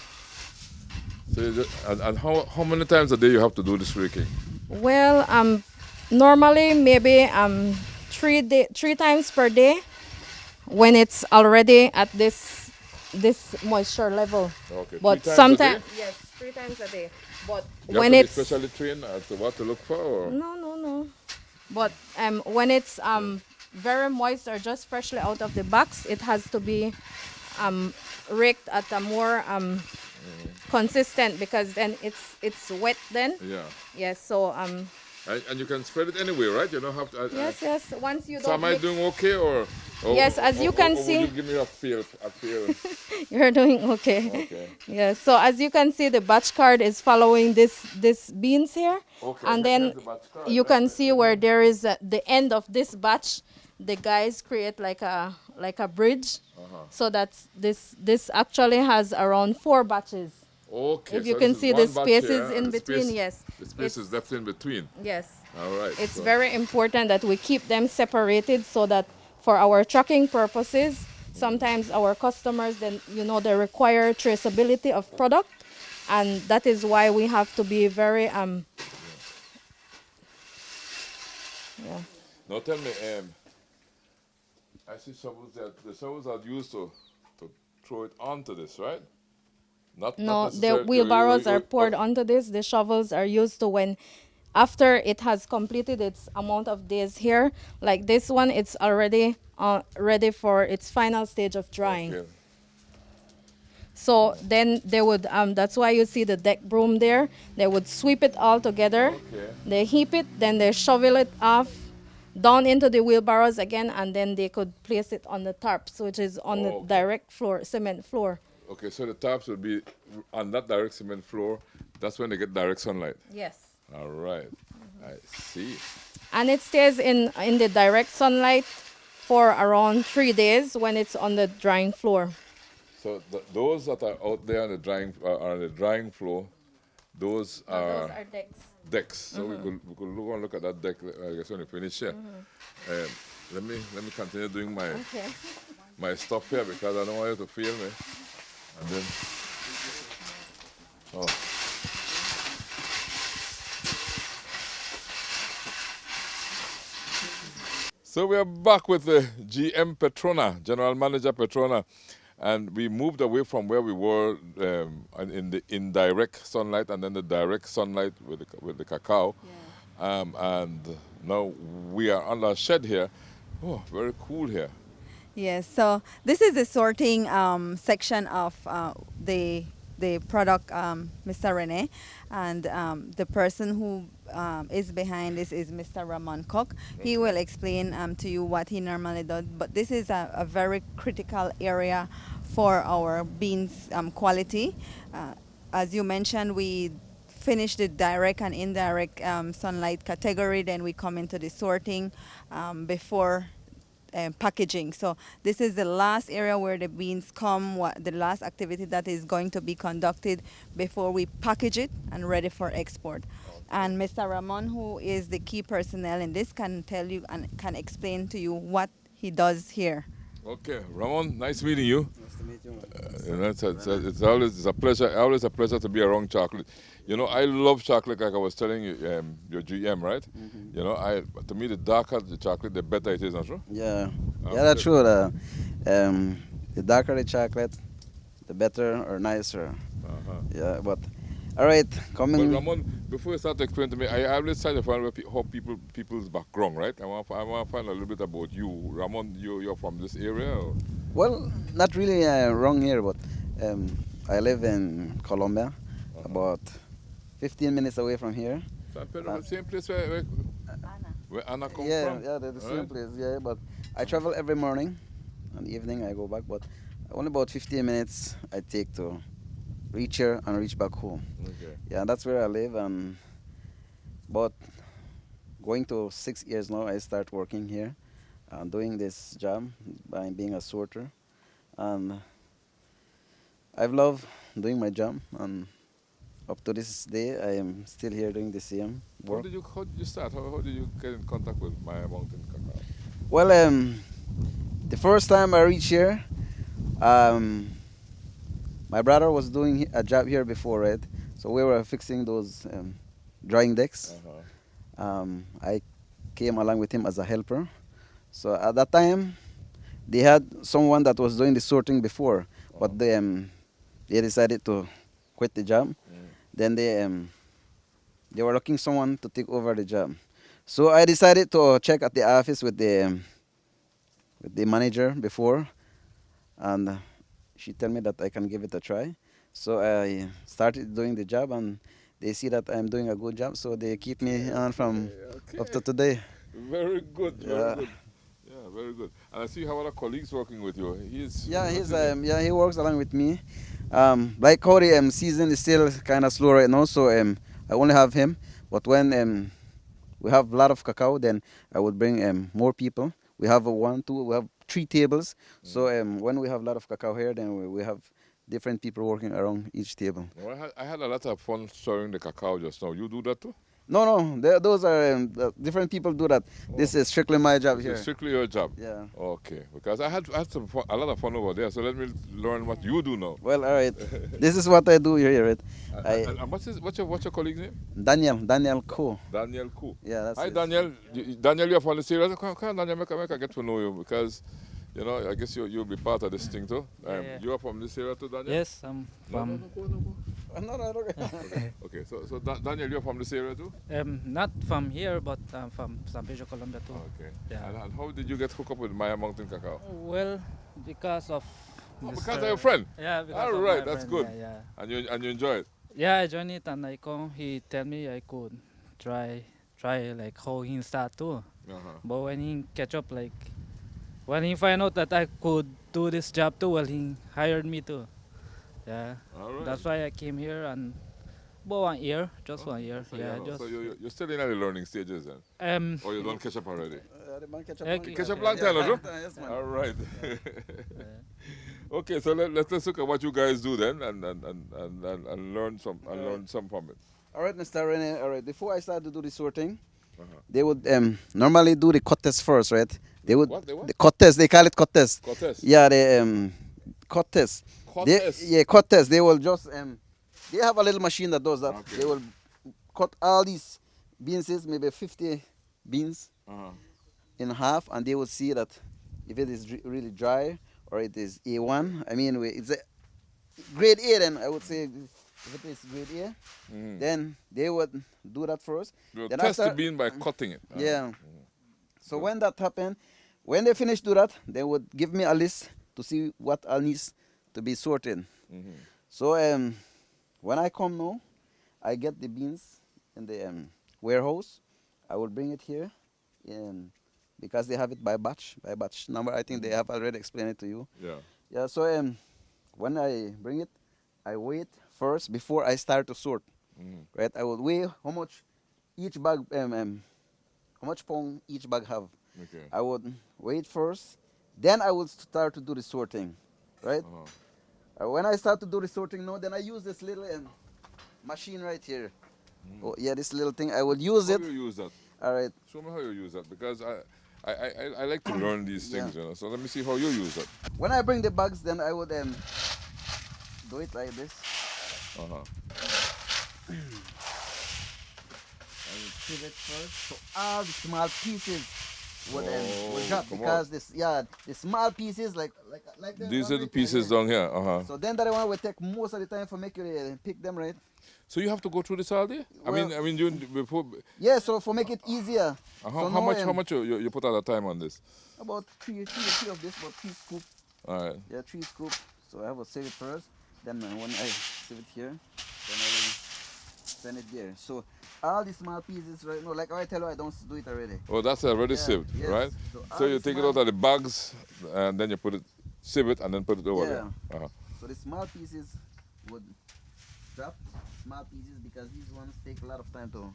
So you just, and how many times a day you have to do this raking? Well, normally maybe 3 times per day when it's already at this moisture level. Okay. But 3 times a sometimes day? yes, 3 times a day. But You when have to it's be specially trained as to what to look for, or? no. But when it's very moist or just freshly out of the box, it has to be raked at a more consistent, because then it's wet then. Yeah. Yes, so And you can spread it anyway, right? You don't have to. yes. Once you So don't am I mix, doing okay, or? Yes, as you can or see- Would you give me a feel? you're doing okay. Okay. Yeah, so as you can see, the batch card is following this beans here. Okay, And here's then the batch card, you right? can see where there is the end of this batch, the guys create like a bridge, so that this actually has around 4 batches. Okay. If you so can this is see one the batch spaces here, in and the between, space- yes. The space is left in between. Yes. All right. It's so- very important that we keep them separated so that for our tracking purposes, sometimes our customers, then they require traceability of product, and that is why we have to be very yeah. Now tell me, I see shovels that the shovels are used to throw it onto this, right? Not No, the necessarily- wheelbarrows are oh, poured onto this. The shovels are used to when, after it has completed its amount of days here, like this one, it's already ready for its final stage of drying. Okay. So then they would, that's why you see the deck broom there. They would sweep it all together. Okay. They heap it, then they shovel it off down into the wheelbarrows again, and then they could place it on the tarps, which is on the Okay. direct floor, cement floor. Okay, so the tops will be on that direct cement floor. That's when they get direct sunlight. Yes. All right. I see. And it stays in the direct sunlight for around 3 days when it's on the drying floor. So those that are out there on the drying floor, those are Those are decks. decks. So we could look at that deck. I guess when we finish here. Let me continue doing my Okay. my stuff here because I don't want you to feel me. And then, oh. So we are back with the GM Petrona, General Manager Petrona, and we moved away from where we were in the indirect sunlight and then the direct sunlight with the cacao. And now we are under a shed here. Oh, very cool here. Yes, so this is the sorting section of the product, Mr. Rene, and the person who is behind this is Mr. Ramon Cook. He will explain to you what he normally does, but this is a very critical area for our beans quality. As you mentioned, we finish the direct and indirect sunlight category, then we come into the sorting before packaging. So this is the last area where the beans come, the last activity that is going to be conducted before we package it and ready for export. And Mr. Ramon, who is the key personnel in this, can tell you and can explain to you what he does here. Okay, Ramon, nice meeting you. Nice to meet you. It's always a pleasure to be around chocolate. You know, I love chocolate, like I was telling you, your GM, right? You know, to me, the darker the chocolate, the better it is, not true? Yeah, that's true. The darker the chocolate, the better or nicer. Yeah, but all right, coming. Well, Ramon, before you start to explain to me, I always try to find how people's background, right? I want to find a little bit about you. Ramon, you're from this area? Or? Well, not really wrong here, but I live in Colombia, about 15 minutes away from here. So the same place where Anna comes from? Yeah, they're the same place. Yeah, but I travel every morning, and evening I go back. But only about 15 minutes I take to reach here and reach back home. Okay. Yeah, that's where I live. And but going to 6 years now, I start working here, doing this job by being a sorter, and I've loved doing my job. And up to this day, I am still here doing the same work. How did you start? How did you get in contact with Maya Mountain Cacao? Well, the first time I reached here, my brother was doing a job here before, right? So we were fixing those drying decks. I came along with him as a helper. So at that time, they had someone that was doing the sorting before, but they decided to quit the job. Then they were looking someone to take over the job. So I decided to check at the office with the manager before, and she told me that I can give it a try. So I started doing the job, and they see that I'm doing a good job, so they keep me on from up to today. Very good, very good. Yeah, very good. And I see you have other colleagues working with you. He works along with me. Like how the season is still kind of slow right now, so I only have him. But when we have a lot of cacao, then I would bring more people We have we have 3 tables. So when we have a lot of cacao here, then we have different people working around each table. Well, I had a lot of fun stirring the cacao just now. You do that too? No, those are different people do that. This is strictly my job here. It's strictly your job? Yeah. Okay, because I had some fun, a lot of fun over there, so let me learn what you do now. Well, all right. This is what I do here, right? And what's your colleague's name? Daniel Co. Daniel Koo. Yeah, that's Hi, it. Daniel. Daniel, you're from the series. Come, Daniel, make I get to know you because, you know, I guess you'll be part of this thing too. Yeah. You are from this area too, Daniel? Yes, I'm from. No. Okay, so Daniel, you're from this area too? Not from here, but I'm from San Pedro, Colombia too. Okay. Yeah. And how did you get hooked up with Maya Mountain Cacao? Well, because of. Because of your friend? Yeah, because All of right, my that's friend, good. Yeah. And you enjoy it? Yeah, I joined it and he tell me I could try like how he start too. But when he catch up, like when he find out that I could do this job too, well, he hired me too. Yeah. All right. That's why I came here and about 1 year, just 1 year. So, Yeah, no, just. so you're still in the learning stages then? Or you don't catch up already? Catch up long time, no? Yes, man. All right. Okay, so let's look at what you guys do then and learn some from it. All right, Mr. Rene. All right. Before I start to do the sorting, they would normally do the cut test first, right? They would What? They what? the cut test. They call it cut test. Cut test? Yeah, the cut test. Cut They- test? Yeah, cut test. They will just they have a little machine that does that. Okay. They will cut all these beans, maybe 50 beans in half, and they will see that if it is really dry or it is A1. I mean, it's a grade A. Then I would say if it is grade A, then they would do that first. You'll Then test the after- bean by cutting it. Yeah. So when that happened, when they finish do that, they would give me a list to see what all needs to be sorted. So when I come now, I get the beans in the warehouse. I will bring it here, because they have it by batch number. I think they have already explained it to you. Yeah. Yeah. So when I bring it, I wait first before I start to sort. Right. I will weigh how much each bag, how much pound each bag have. Okay. I would wait first, then I would start to do the sorting, right? When I start to do the sorting now, then I use this little machine right here. Oh yeah, this little thing. I will use it. How do you use that? All right. Show me how you use that because I like to learn these things, you know. So let me see how you use that. When I bring the bags, then I would do it like this. I will peel it first, so all the small pieces would drop because the small pieces like These are the pieces down here. So then that one will take most of the time for make you pick them, right? So you have to go through this all day? Well, I mean, you before. Yeah, so for make it easier. How much you put all the time on this? About three of this, about 3 scoop. All right. Yeah, 3 scoop. So I will save it first. Then when I save it here, then I will send it there. So all the small pieces right now, like I tell you, I don't do it already. Oh, that's already Yeah, sieved, yes. right? So So all you the take it small- out of the bags and then you put it, sieve it, and then put it over Yeah. there. So the small pieces would drop small pieces because these ones take a lot of time to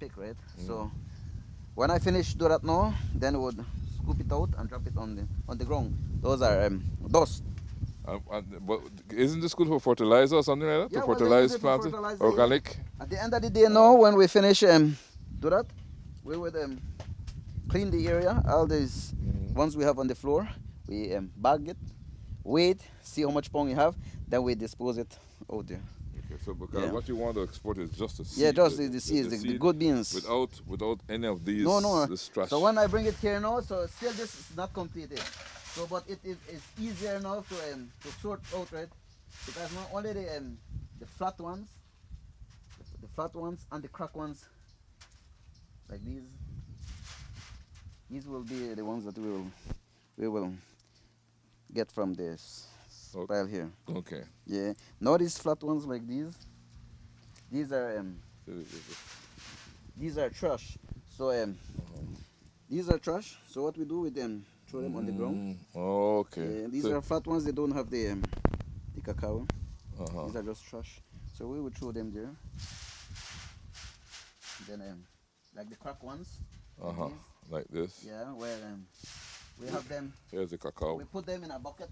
pick, right? So when I finish do that now, then we would scoop it out and drop it on the ground. Those are dust. But isn't this good for fertilizer or something like that? Yeah, To well, they fertilize use it for plants? fertilizer, Organic? At the end of the day now, when we finish do that, we would clean the area. All these ones we have on the floor, we bag it, wait, see how much pound you have, then we dispose it out there. Okay, so because what you want to export is just the seed. Yeah, just the seeds, the good beans. Without any of these. No. This trash. So when I bring it here now, so still this is not completed. So, but it is easier now to sort out, right? Because not only the flat ones, and the crack ones, like these will be the ones that we will get from this pile here. Okay. Yeah. Now these flat ones like these are trash. So these are trash. So what we do with them? Throw them on the ground. Okay. These are flat ones. They don't have the cacao. These are just trash. So we would throw them there. Then like the crack ones. Like this. Yeah, where We have them. Here's the cacao. We put them in a bucket.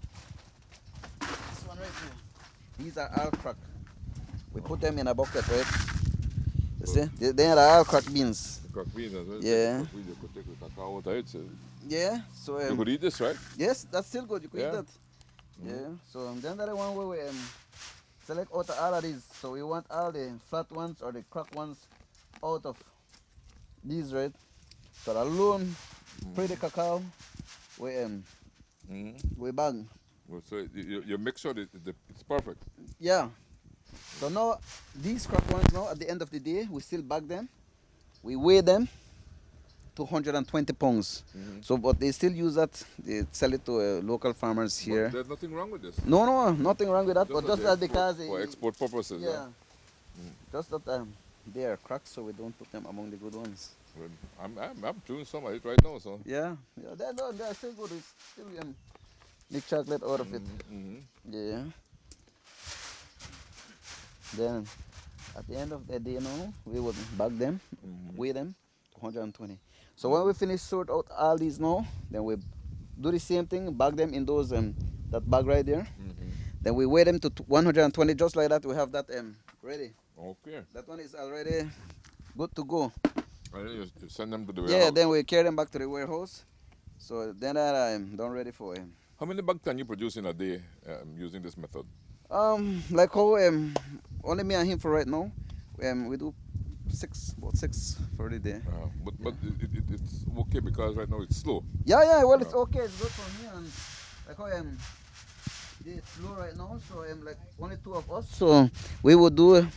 This one right here. These are all crack. We put them in a bucket, right? You see? They are all crack beans. The crack beans as well. Yeah. Crack beans, you could take the cacao out of it. So Yeah. So you could eat this, right? yes, that's still good. You could Yeah. eat that. Yeah. So then the one where we select out all of these. So we want all the flat ones or the crack ones out of these, right? So the alone, pretty cacao, we bag. Well, so you make sure that it's perfect. Yeah. So now these crack ones now at the end of the day we still bag them. We weigh them 220 pounds. So but they still use that, they sell it to local farmers But here. there's nothing wrong with this. No, nothing wrong with that, but just that the because for export purposes. yeah. Just that they are cracked, so we don't put them among the good ones. Well, I'm doing some of it right now, so. Yeah, they're still good. We still make chocolate out of it. Yeah. Then at the end of the day now, we would bag them, weigh them, 120. So when we finish sort out all these now, then we do the same thing, bag them in those that bag right there. Then we weigh them to 120, just like that. We have that ready. Okay. That one is already good to go. And then you send them to the Yeah, warehouse. then we carry them back to the warehouse. So then I'm done ready for him. How many bags can you produce in a day using this method? Like how only me and him for right now. We do about six for the day. But it's okay because right now it's slow. Yeah, well it's okay, it's good for me, and like how it's slow right now, so like only two of us. So we'll do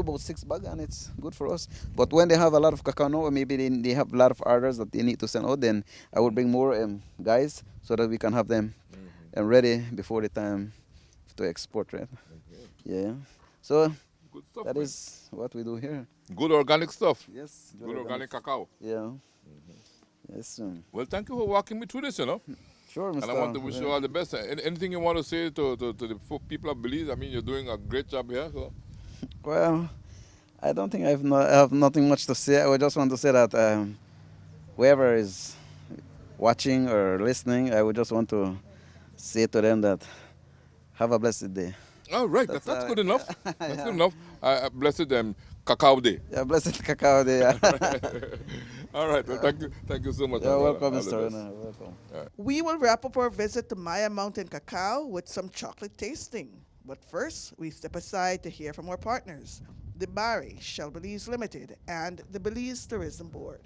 about 6 bags and it's good for us. But when they have a lot of cacao now, or maybe they have a lot of orders that they need to send out, then I will bring more guys so that we can have them ready before the time to export, right? Yeah. So Good stuff, that man. is what we do here. Good organic stuff. Yes. Good organic cacao. Yeah. Yes. Well, thank you for walking me through this, you know. Sure, Mr. And I want to wish you all the best. Anything you want to say to the people of Belize? I mean, you're doing a great job here. So. Well, I don't think I have nothing much to say. I just want to say that whoever is watching or listening, I would just want to say to them that have a blessed day. Oh, right. That's good enough. That's good enough. Blessed Cacao Day. Yeah, blessed Cacao Day. Yeah. All right. Well, thank you so much. You're welcome, All the Mr. best. Rena. Welcome. We will wrap up our visit to Maya Mountain Cacao with some chocolate tasting. But first, we step aside to hear from our partners, the Barry Shell Belize Limited and the Belize Tourism Board.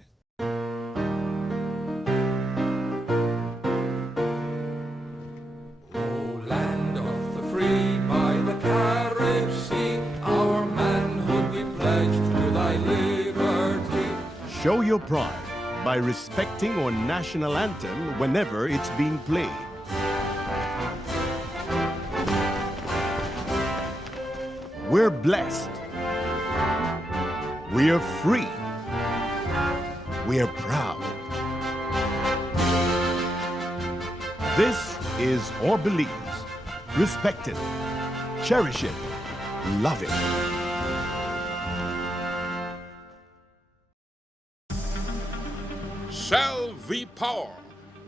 O land of the free, by the carriage sea, our manhood we pledged to thy liberty. Show your pride by respecting our national anthem whenever it's being played. We're blessed. We are free. We are proud. This is our Belize. Respect it, cherish it, love it. Shell V-Power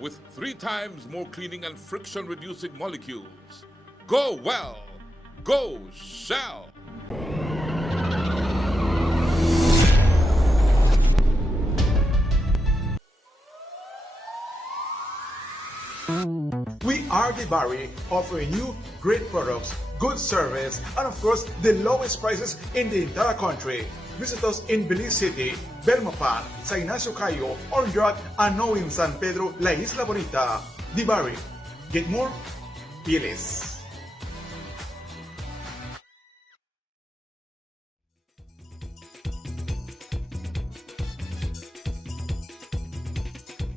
with 3 times more cleaning and friction-reducing molecules. Go well. Go Shell. We are the Barry, offering you great products, good service, and of course, the lowest prices in the entire country. Visit us in Belize City, Belmopan, sa Ignacio Cayo, Orange and now in San Pedro, La Isla Bonita. The Barry. Get more? Piles.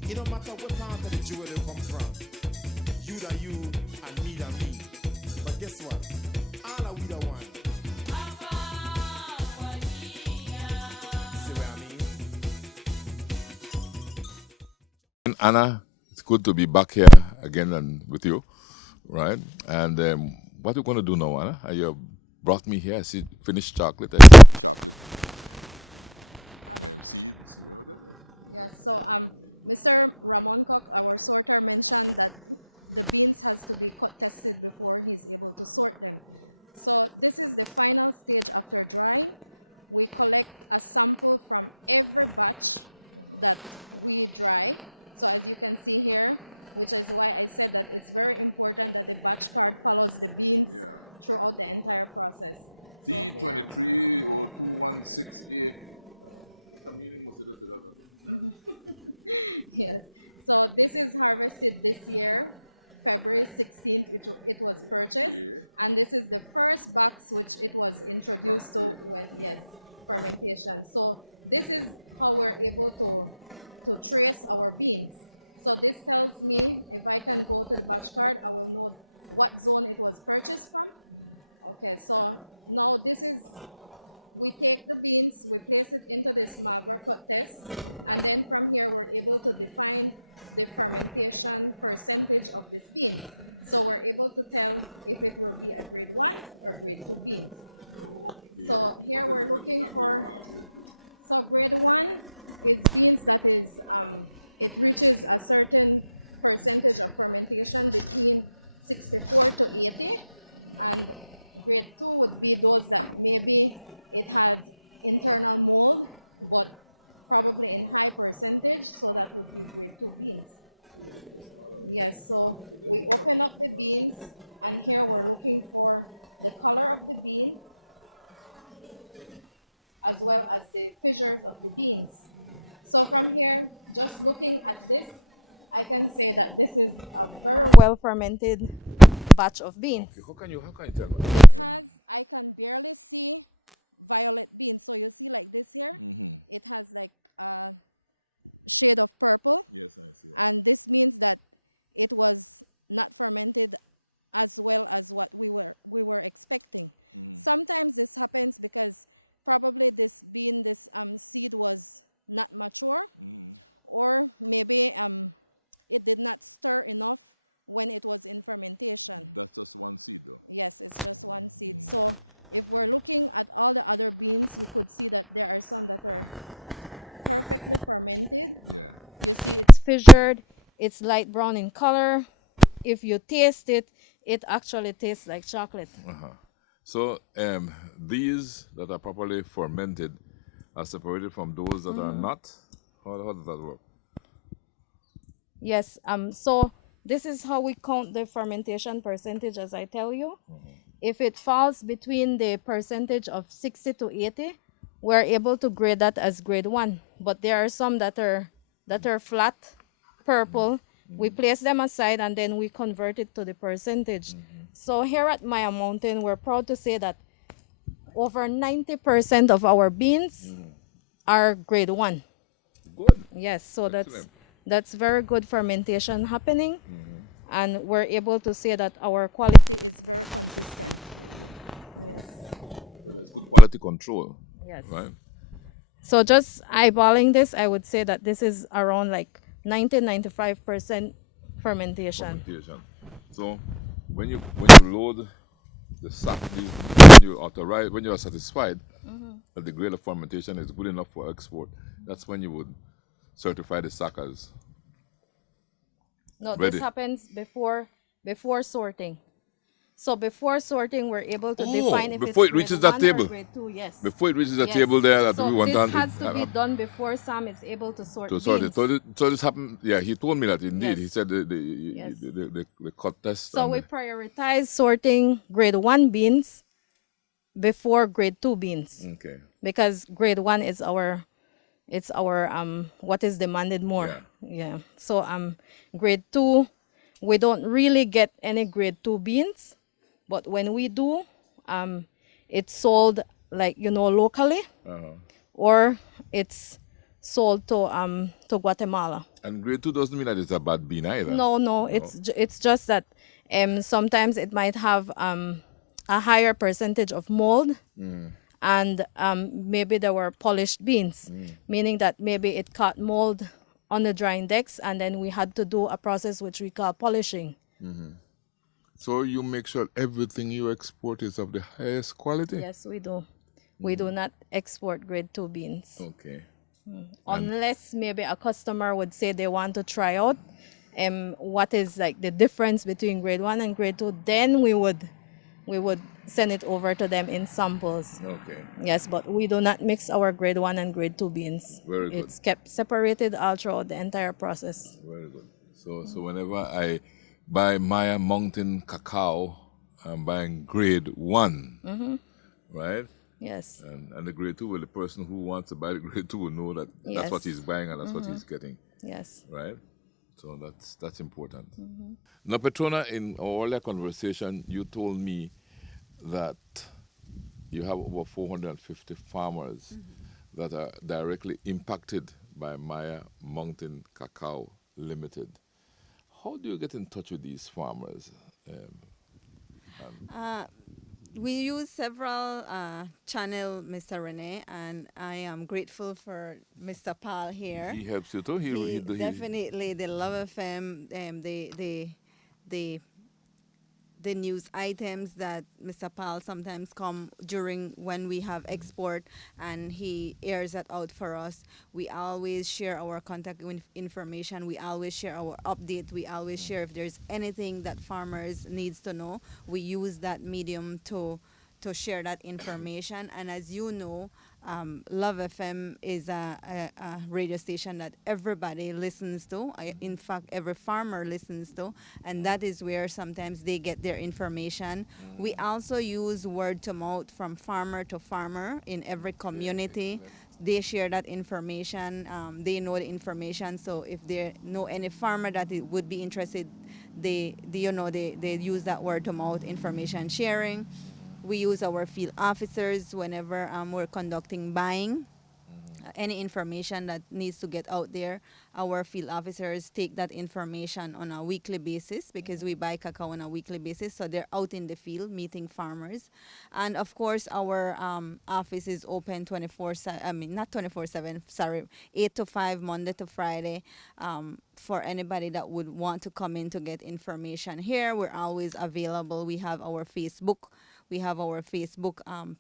It don't matter what part of the jewelry come from. You da you and me da me. But guess what? All are we the one. See what I mean? And Anna, it's good to be back here again and with you, right? And what we're going to do now, Anna? You brought me here. I see finished chocolate. I see chocolate seeds. You know that? Yeah, so Mr. Ramon Cook, our sorter, mentioned that the beans has to be cut tested before he's able to sort them. So this is the final stage after drying. We collect a sample from every batch that we dry. So as you can see here, which is why I said that it's very important that the batch card follows the beans throughout the entire process. T23 or 216A. Yes. So this is harvested this year, February 16th. It was purchased, and this is the first box which it was introduced to when fermentation. So this is how we're able to trace our beans. So this tells me if I can go to the batch card, I will know what zone it was purchased from. Okay, so now we take the beans, we place it into this Magra cut test, and then from here we're able to define the fermentation percentage of this bean. So we're able to tell if it will be a grade 1 or grade 2 beans. So here we're looking for, so grade 1 is beans that is, it reaches a certain percentage of fermentation between 64 to 80, and grade 2 would be those that maybe it had internal mold, but probably in high percentage, so that would be grade 2 beans. Yes, so we open up the beans, and here we're looking for the color of the bean, as well as the fissures of the beans. So from here, just looking at this, I can say that this is a very well fermented batch of beans. Okay. How can you tell me? Because I can barely see violet beans. So you see like this here, it has like a shade of purple. Yes, I see. And this means that it was not fermented as well as what we were expecting. Sometimes this happens because probably this seed was not mature, or maybe it did not stir enough when it was in fermentation. That's just one seed, though. Yes, it's just one seed. So if we're looking at all the other beans, we could see that there are some that are perfectly fermented. Yeah. You see it's fissured, it's light brown in color. If you taste it, it actually tastes like chocolate. So these that are properly fermented are separated from those that are not? How does that work? Yes, so this is how we count the fermentation percentage, as I tell you. If it falls between the percentage of 60 to 80, we're able to grade that as grade 1. But there are some that are flat, purple. We place them aside and then we convert it to the percentage. So here at Maya Mountain, we're proud to say that over 90% of our beans are grade 1. Good. Yes, so that's very good fermentation happening, and we're able to say that our quality is very consistent. Yes. So there's good quality control. Yes. Right? So just eyeballing this, I would say that this is around like 90-95% fermentation. So when you load the sack, when you are satisfied that the grade of fermentation is good enough for export, that's when you would certify the sack as No, ready. this happens before sorting. So before sorting, we're able to define if before it's it reaches grade that 1 table. or grade 2. Yes. Before it reaches the Yes. table there that so we want this on. has to be done before Sam is able to sort To sort beans. it. So this happened. Yeah, he told me that indeed. Yes. He said Yes. the cut test. So we prioritize sorting grade 1 beans before grade 2 beans. Okay. Because grade 1 is our what is demanded more. Yeah. So grade 2, we don't really get any grade 2 beans, but when we do, it's sold like locally, or it's sold to Guatemala. And grade 2 doesn't mean that it's a bad bean either. No. It's just that sometimes it might have a higher percentage of mold, and maybe there were polished beans, meaning that maybe it caught mold on the drying decks, and then we had to do a process which we call polishing. So you make sure everything you export is of the highest quality? Yes, we do. We do not export grade 2 beans. Okay. Unless maybe a customer would say they want to try out what is like the difference between grade 1 and grade 2, then we would send it over to them in samples. Okay. Yes, but we do not mix our grade 1 and grade 2 beans. Very good. It's kept separated all throughout the entire process. Very good. So whenever I buy Maya Mountain Cacao, I'm buying grade 1, right? Yes. And the grade 2, well, the person who wants to buy the grade 2 will know that that's what Yes. he's buying and that's what he's getting, Yes. right? So that's important. Now, Petrona, in our earlier conversation, you told me that you have over 450 farmers that are directly impacted by Maya Mountain Cacao Limited. How do you get in touch with these farmers? We use several channels, Mr. Rene, and I am grateful for Mr. Paul here. He helps you too? He definitely, the Love FM, the news items that Mr. Paul sometimes come during when we have export, and he airs that out for us. We always share our contact information. We always share our update. We always share if there's anything that farmers needs to know. We use that medium to share that information. And as you know, Love FM is a radio station that everybody listens to. In fact, every farmer listens to, and that is where sometimes they get their information. We also use word to mouth from farmer to farmer in every community. They share that information. They know the information. So if they know any farmer that would be interested, they use that word to mouth information sharing. We use our field officers whenever we're conducting buying. Any information that needs to get out there, our field officers take that information on a weekly basis because we buy cacao on a weekly basis. So they're out in the field meeting farmers. And of course, our office is open 8 to 5, Monday to Friday. For anybody that would want to come in to get information here, we're always available. We have our Facebook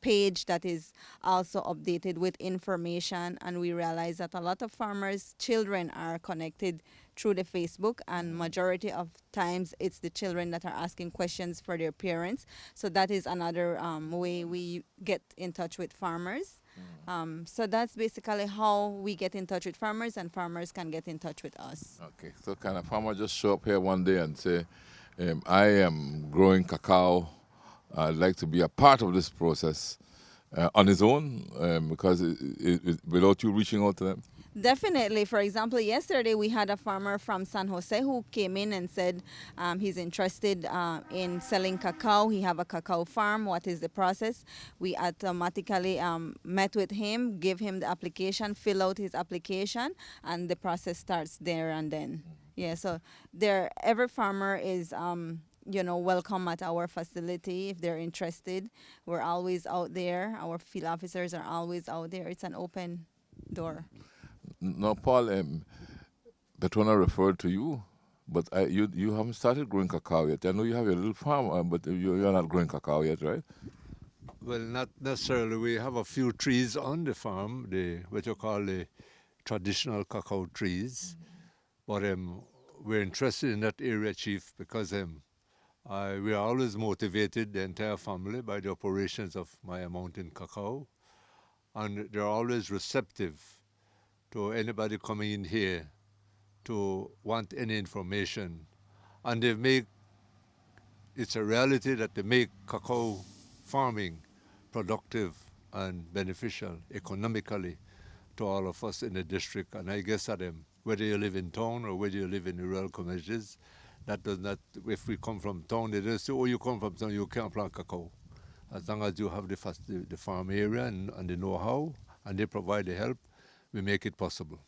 page that is also updated with information, and we realize that a lot of farmers' children are connected through the Facebook, and majority of times it's the children that are asking questions for their parents. So that is another way we get in touch with farmers. So that's basically how we get in touch with farmers, and farmers can get in touch with us. Okay, so can a farmer just show up here one day and say, I am growing cacao, I'd like to be a part of this process on his own, because without you reaching out to them? Definitely. For example, yesterday we had a farmer from San Jose who came in and said he's interested in selling cacao. He have a cacao farm. What is the process? We automatically met with him, give him the application, fill out his application, and the process starts there and then. Yeah, so every farmer is welcome at our facility if they're interested. We're always out there. Our field officers are always out there. It's an open door. Now, Paul, Petrona referred to you, but you haven't started growing cacao yet. I know you have your little farm, but you're not growing cacao yet, right? Well, not necessarily. We have a few trees on the farm, what you call the traditional cacao trees. But we're interested in that area, Chief, because we are always motivated, the entire family, by the operations of Maya Mountain Cacao. And they're always receptive to anybody coming in here to want any information. And it's a reality that they make cacao farming productive and beneficial economically to all of us in the district. And I guess that whether you live in town or whether you live in the rural communities, that does not, if we come from town, they just say, oh, you come from town, you can't plant cacao. As long as you have the farm area and the know-how, and they provide the help, we make it possible.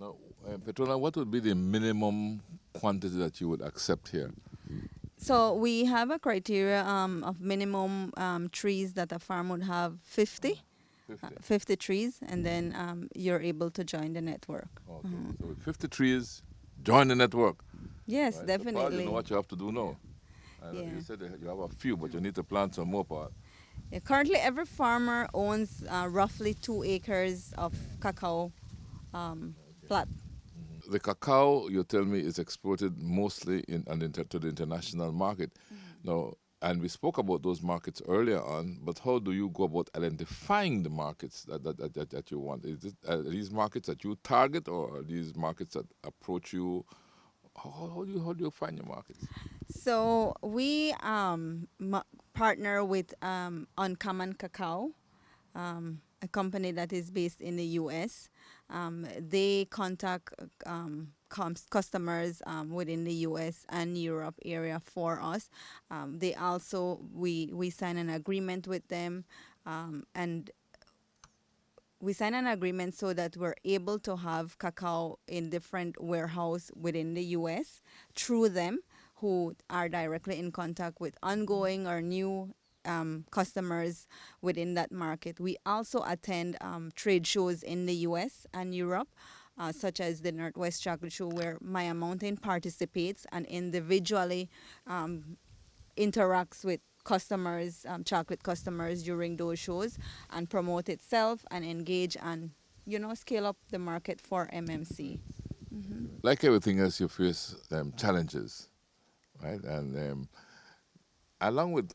Now, Petrona, what would be the minimum quantity that you would accept here? So we have a criteria of minimum trees that a farm would have 50 trees, and then you're able to join the network. Okay, so with 50 trees, join the network. Yes, right? definitely. So, Paul, you know what you have to do now. You said that you have a few, but you need to plant some more, Paul. Yeah, currently, every farmer owns roughly 2 acres of cacao plat. The cacao, you tell me, is exported mostly to the international market. Now, and we spoke about those markets earlier on, but how do you go about identifying the markets that you want? Is it these markets that you target, or are these markets that approach you? How do you find your markets? So we partner with Uncommon Cacao, a company that is based in the U.S. They contact customers within the U.S. and Europe area for us. They also we sign an agreement with them, and we sign an agreement so that we're able to have cacao in different warehouse within the U.S. through them, who are directly in contact with ongoing or new customers within that market. We also attend trade shows in the U.S. and Europe, such as the Northwest Chocolate Show, where Maya Mountain participates and individually interacts with customers, chocolate customers during those shows, and promote itself and engage and scale up the market for MMC. Like everything else, you face challenges, right? And along with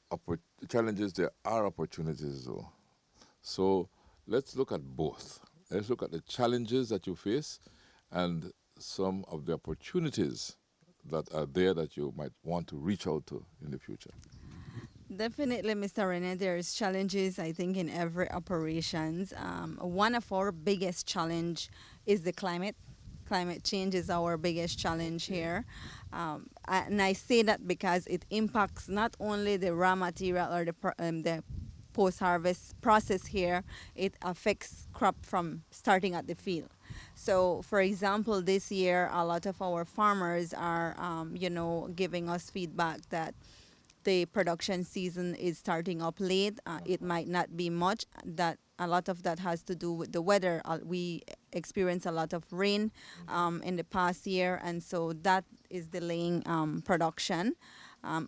challenges, there are opportunities, though. So let's look at both. Let's look at the challenges that you face and some of the opportunities that are there that you might want to reach out to in the future. Definitely, Mr. Rene, there's challenges, I think, in every operations. One of our biggest challenge is the climate. Climate change is our biggest challenge here. And I say that because it impacts not only the raw material or the post-harvest process here, it affects crop from starting at the field. So, for example, this year, a lot of our farmers are, giving us feedback that the production season is starting up late. It might not be much. That a lot of that has to do with the weather. We experienced a lot of rain in the past year, and so that is delaying production.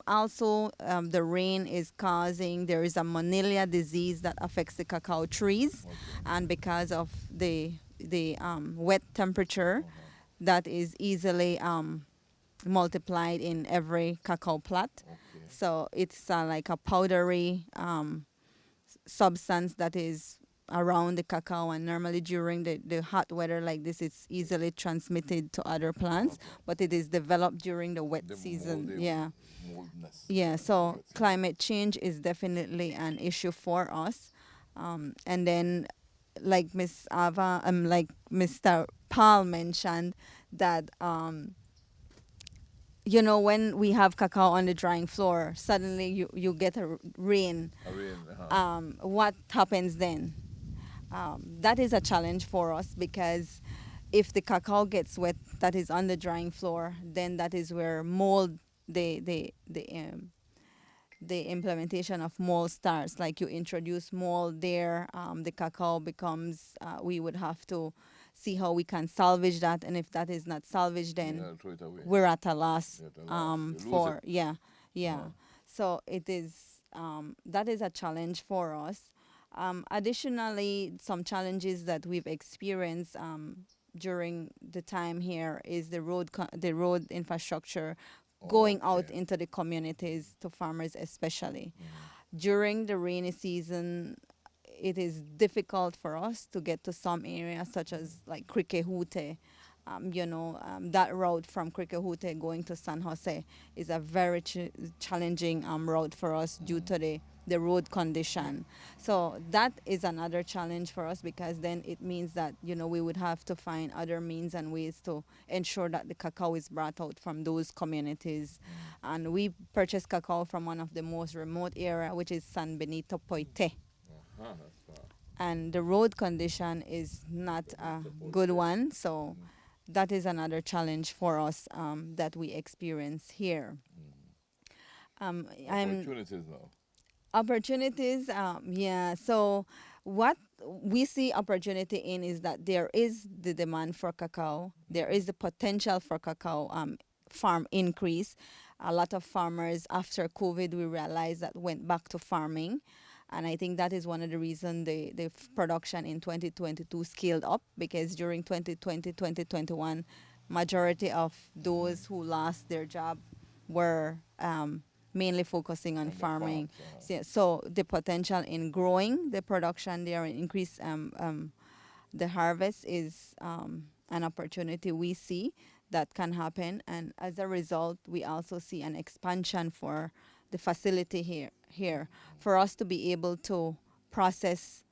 Also, the rain is causing, there is a Manila disease that affects the cacao trees, and because of the wet temperature, that is easily multiplied in every cacao plat. So it's like a powdery substance that is around the cacao, and normally during the hot weather like this, it's easily transmitted to other plants, but it is developed during the wet season. Yeah, so climate change is definitely an issue for us. And then, like Miss Ava, like Mr. Paul mentioned, that when we have cacao on the drying floor, suddenly you get a rain. What happens then? That is a challenge for us, because if the cacao gets wet, that is on the drying floor, then that is where mold, the implementation of mold starts. Like you introduce mold there, the cacao becomes, we would have to see how we can salvage that, and if that is not salvaged, then throw it away. we're at a loss. You lose For it. So it is, that is a challenge for us. Additionally, some challenges that we've experienced during the time here is the road infrastructure going out into the communities, to farmers especially. During the rainy season, it is difficult for us to get to some areas, such as like Criquehute. That route from Criquehute going to San Jose is a very challenging route for us due to the road condition. So that is another challenge for us, because then it means that we would have to find other means and ways to ensure that the cacao is brought out from those communities. And we purchase cacao from one of the most remote area, which is San Benito Poite. And the road condition is not a good one, so that is another challenge for us that we experience here. Opportunities now. Opportunities, so what we see opportunity in is that there is the demand for cacao, there is the potential for cacao farm increase. A lot of farmers after COVID, we realized, that went back to farming. And I think that is one of the reasons the production in 2022 scaled up, because during 2020, 2021, majority of those who lost their job were mainly focusing on On the farming. farms, So the potential in growing the production there and increase the harvest is an opportunity we see that can happen. And as a result, we also see an expansion for the facility here for us to be able to process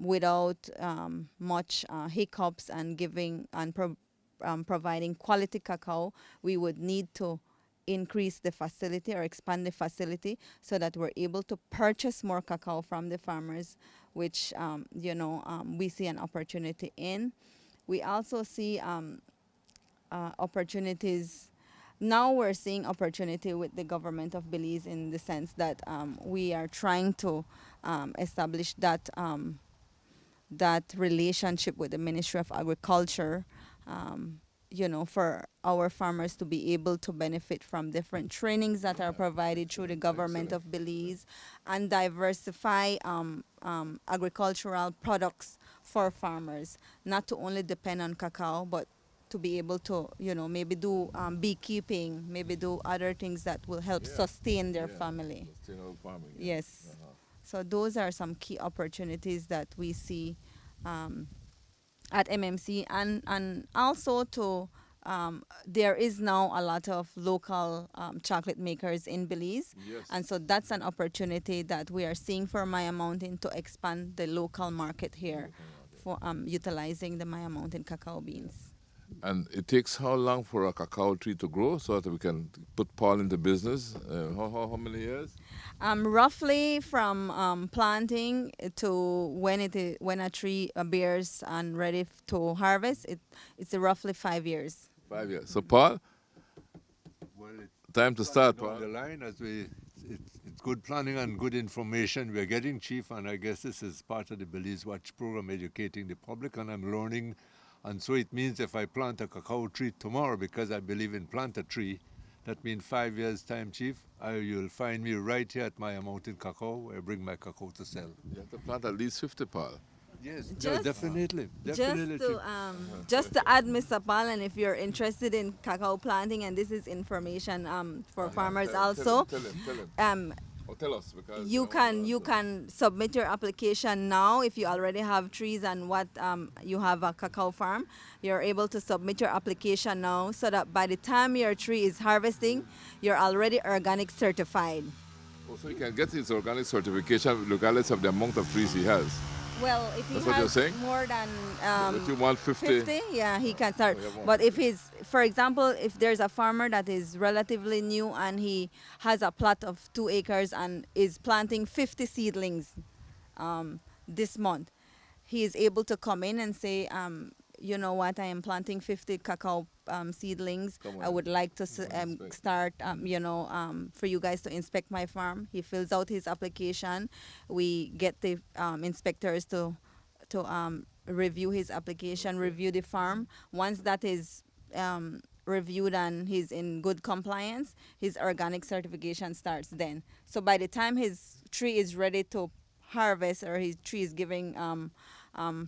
without much hiccups and giving and providing quality cacao. We would need to increase the facility or expand the facility so that we're able to purchase more cacao from the farmers, which we see an opportunity in. We also see opportunities. Now we're seeing opportunity with the government of Belize in the sense that we are trying to establish that relationship with the Ministry of Agriculture, for our farmers to be able to benefit from different trainings that are provided through the government of Belize and diversify agricultural products for farmers, not to only depend on cacao, but to be able to, maybe do beekeeping, maybe do other things that will help sustain their family. Sustainable farming. Yes. So those are some key opportunities that we see at MMC, and also to there is now a lot of local chocolate makers in Belize, and so that's an opportunity that we are seeing for Maya Mountain to expand the local market here for utilizing the Maya Mountain cacao beans. And it takes how long for a cacao tree to grow so that we can put Paul into business? How many years? Roughly from planting to when a tree bears and ready to harvest, it's roughly 5 years. 5 years. So Paul, time to start, Paul. Down the line, it's good planning and good information we're getting, Chief, and I guess this is part of the Belize Watch program, educating the public, and I'm learning. And so it means if I plant a cacao tree tomorrow, because I believe in plant a tree, that means 5 years' time, Chief, you'll find me right here at Maya Mountain Cacao, where I bring my cacao to sell. You have to plant at least 50, Paul. Yes, definitely. Just to add, Mr. Paul, and if you're interested in cacao planting, and this is information for farmers also. Tell him. Tell us, because you can submit your application now if you already have trees and you have a cacao farm. You're able to submit your application now so that by the time your tree is harvesting, you're already organic certified. So he can get his organic certification regardless of the amount of trees he has. Well, if he That's what you're has saying? more than If you want 50, yeah, he can start. But if for example, if there's a farmer that is relatively new and he has a plot of 2 acres and is planting 50 seedlings this month, he is able to come in and say, you know what, I am planting 50 cacao seedlings. I would like to start, for you guys to inspect my farm. He fills out his application. We get the inspectors to review his application, review the farm. Once that is reviewed and he's in good compliance, his organic certification starts then. So by the time his tree is ready to harvest or his tree is giving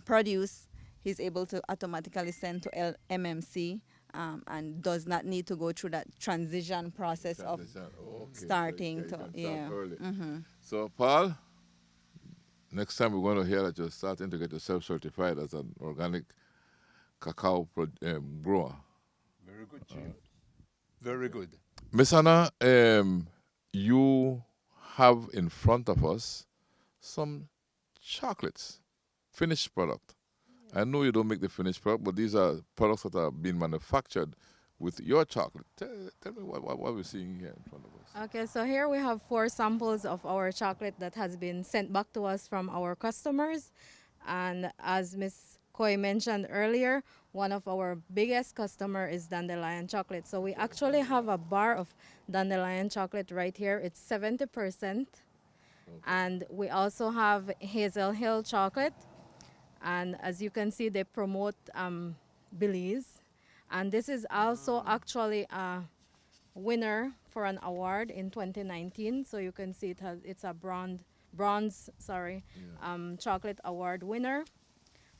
produce, he's able to automatically send to MMC and does not need to go through that transition process of starting to, early. So, Paul, next time we're going to hear that you're starting to get yourself certified as an organic cacao grower. Very good, Chief. Very good. Miss Anna, you have in front of us some chocolates, finished product. I know you don't make the finished product, but these are products that are being manufactured with your chocolate. Tell me what we're seeing here in front of us. Okay, so here we have 4 samples of our chocolate that has been sent back to us from our customers. And as Ms. Coy mentioned earlier, one of our biggest customer is Dandelion chocolate. So we actually have a bar of Dandelion chocolate right here. It's 70%. Okay. And we also have Hazel Hill chocolate. And as you can see, they promote Belize. And this is also actually a winner for an award in 2019. So you can see it's a bronze bronze, sorry, chocolate award winner.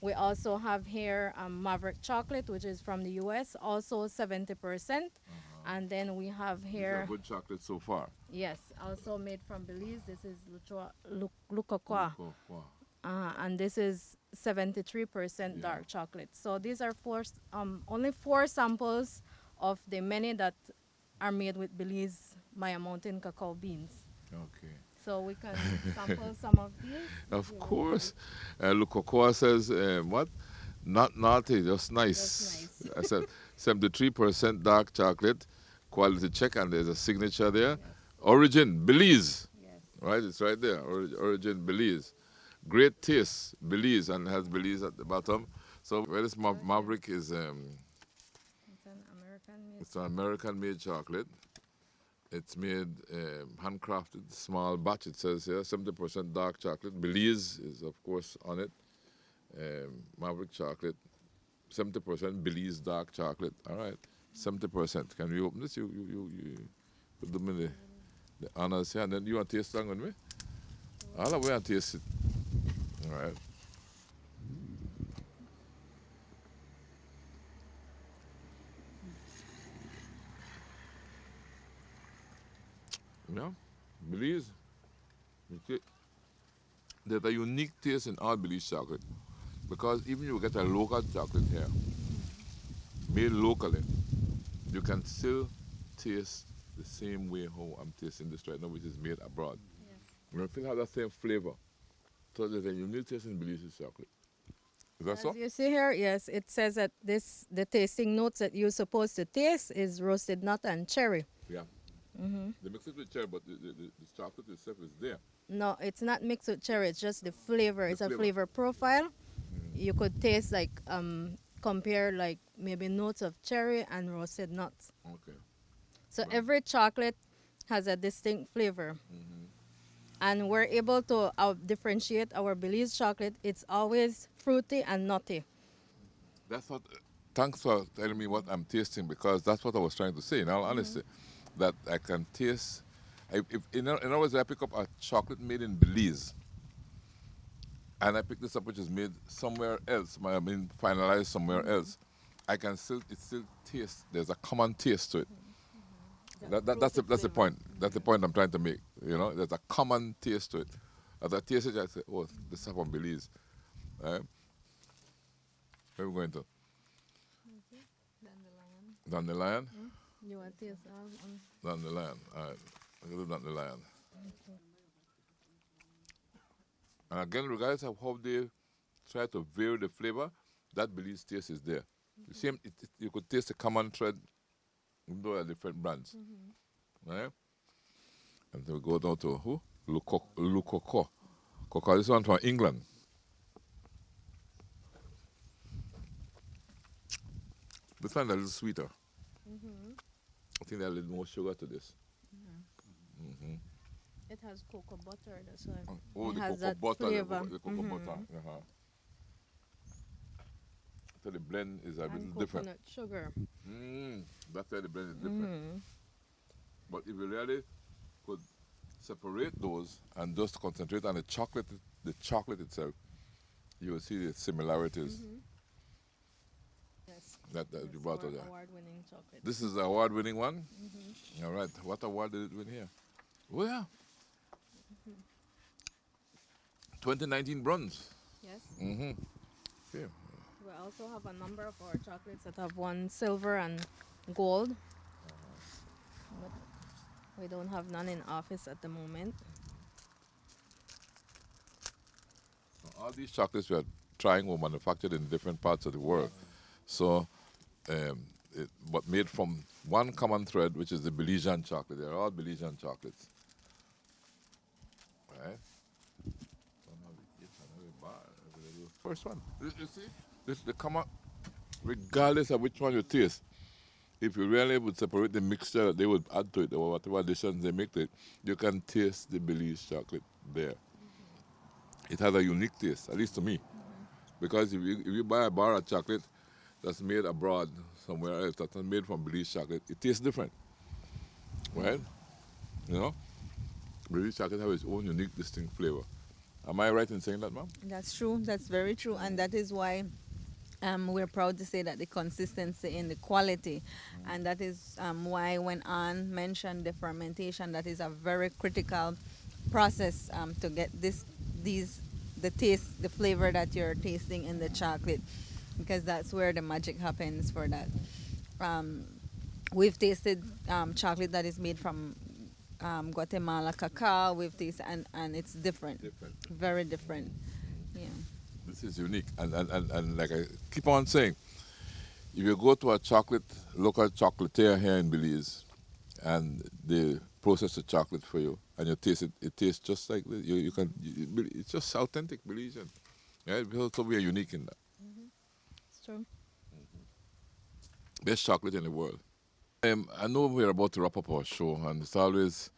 We also have here Maverick chocolate, which is from the U.S., also 70%. And then we have These are here, good chocolate so far. yes, also made from Belize. This is Lucoqua. And this is 73% dark chocolate. So these are only 4 samples of the many that are made with Belize Maya Mountain cacao beans. Okay. So we can sample some of these. Of course. Lukokoa says, what? Not naughty, just nice. I said 73% dark chocolate, quality check, and there's a signature there. Yes. Origin, Belize. Yes. Right, it's right there. Origin, Belize. Great taste, Belize, and has Belize at the bottom. So where this Maverick is, It's an American-made. It's an American-made chocolate. It's made handcrafted, small batch. It says here 70% dark chocolate. Belize is of course on it. Maverick chocolate, 70% Belize dark chocolate. All right, 70%. Can we open this? You put them in the honors here, and then you want to taste something with me? All the way and taste it. All right. Yeah, Belize. There's a unique taste in all Belize chocolate because even you get a local chocolate here, made locally, you can still taste the same way how I'm tasting this right now, which is made abroad. Yes. You still have that same flavor. So there's a unique taste in Belize's chocolate. Is that As so? you see here, yes, it says that the tasting notes that you're supposed to taste is roasted nut and cherry. Yeah. They mix it with cherry, but the chocolate itself is there. No, it's not mixed with cherry. It's just the flavor. It's flavor. a flavor profile. You could taste like compare like maybe notes of cherry and roasted nuts. Okay. So every chocolate has a distinct flavor. And we're able to differentiate our Belize chocolate. It's always fruity and nutty. That's what. Thanks for telling me what I'm tasting because that's what I was trying to say. In all honesty, that I can taste. In other words, I pick up a chocolate made in Belize, and I pick this up which is made somewhere else. I mean, finalized somewhere else. I can still taste. There's a common taste to it. That's the point. That's the point I'm trying to make. You know, there's a common taste to it. As I taste it, I say, "Oh, this is from Belize." Right? Where are we going to? Down the line. You want to taste Down the line. All right. We're going to do down the line. And again, regardless of how they try to vary the flavor, that Belize taste is there. The same, you could taste the common thread, even though they're different brands. Right? And then we go down to who? Lucoco. Cocoa. This one from England. This one is a little sweeter. I think there's a little more sugar to this. It has cocoa butter, that's why. Oh, it the has cocoa that butter. flavor. The cocoa butter. So the blend is a little different. Coconut sugar. That's why the blend is different. But if you really could separate those and just concentrate on the chocolate itself, you will see the similarities. Yes. That you brought out there. Award-winning chocolate. This is the award-winning one? All right. What award did it win here? Oh, yeah. 2019 bronze. Yes. Okay. We also have a number of our chocolates that have won silver and gold. But we don't have none in office at the moment. All these chocolates we are trying were manufactured in different parts of the world. So, but made from one common thread, which is the Belizean chocolate. They're all Belizean chocolates. Right? First one. You see? The common, regardless of which one you taste, if you really would separate the mixture that they would add to it, or whatever additions they make to it, you can taste the Belize chocolate there. It has a unique taste, at least to me. Because if you buy a bar of chocolate that's made abroad somewhere else, that's not made from Belize chocolate, it tastes different. Right? You know? Belize chocolate have its own unique, distinct flavor. Am I right in saying that, ma'am? That's true. That's very true, and that is why we're proud to say that the consistency in the quality, and that is why when Anne mentioned the fermentation, that is a very critical process to get the taste, the flavor that you're tasting in the chocolate, because that's where the magic happens for that. Um, we've tasted chocolate that is made from Guatemala cacao. We've tasted, and it's different, very different. Yeah. This is unique. And like I keep on saying, if you go to a local chocolatier here in Belize, and they process the chocolate for you, and you taste it, it tastes just like this. It's just authentic Belizean. Yeah, so we are unique in that. It's true. Best chocolate in the world. I know we're about to wrap up our show, and it's always,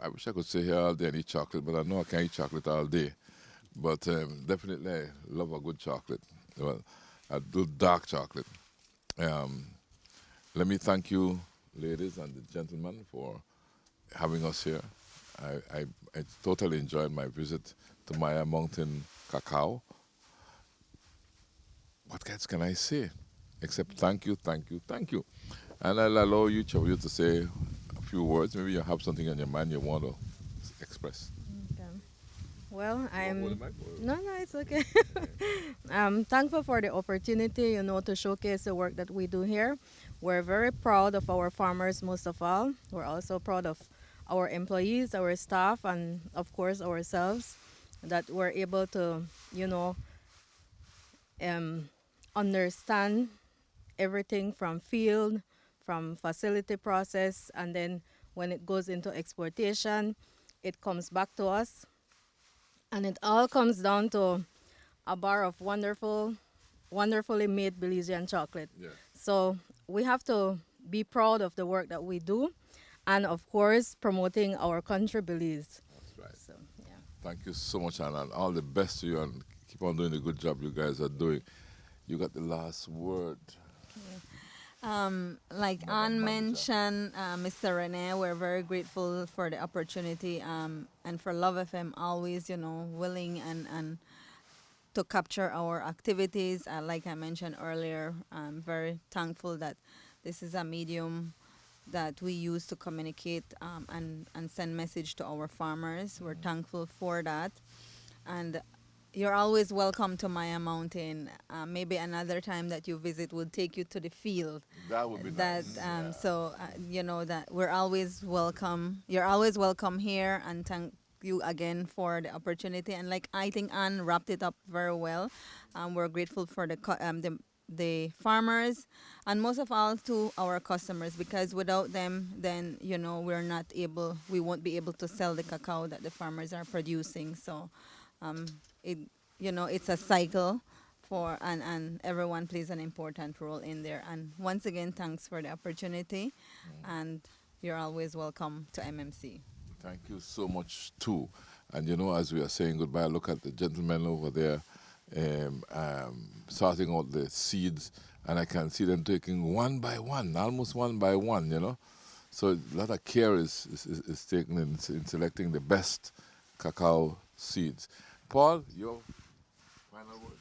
I wish I could stay here all day and eat chocolate, but I know I can't eat chocolate all day. But definitely I love a good chocolate, well, a good dark chocolate. Let me thank you, ladies and the gentlemen, for having us here. I totally enjoyed my visit to Maya Mountain Cacao. What else can I say? Except thank you, thank you, thank you. And I'll allow each of you to say a few words. Maybe you have something on your mind you want to express. Okay. Well, hold the mic, no, it's okay. I'm thankful for the opportunity, to showcase the work that we do here. We're very proud of our farmers, most of all. We're also proud of our employees, our staff, and of course ourselves, that we're able to, understand everything from field, from facility process, and then when it goes into exportation, it comes back to us. And it all comes down to a bar of wonderfully made Belizean chocolate. Yeah. So we have to be proud of the work that we do, and of course promoting our country, Belize. That's right. So, yeah. Thank you so much, Anna, and all the best to you, and keep on doing the good job you guys are doing. You got the last word. Like Anne mentioned, Mr. Rene, we're very grateful for the opportunity and for Love FM always, willing and to capture our activities. Like I mentioned earlier, I'm very thankful that this is a medium that we use to communicate and send message to our farmers. We're thankful for that. And you're always welcome to Maya Mountain. Maybe another time that you visit will take you to the field. That would be nice. So, that we're always welcome. You're always welcome here, and thank you again for the opportunity. And like I think Anne wrapped it up very well. We're grateful for the farmers, and most of all to our customers, because without them, then we won't be able to sell the cacao that the farmers are producing. So it's a cycle and everyone plays an important role in there. And once again, thanks for the opportunity, and you're always welcome to MMC. Thank you so much too. And as we are saying goodbye, look at the gentleman over there sorting out the seeds, and I can see them taking one by one, almost one by one, So a lot of care is taken in selecting the best cacao seeds. Paul, your final word?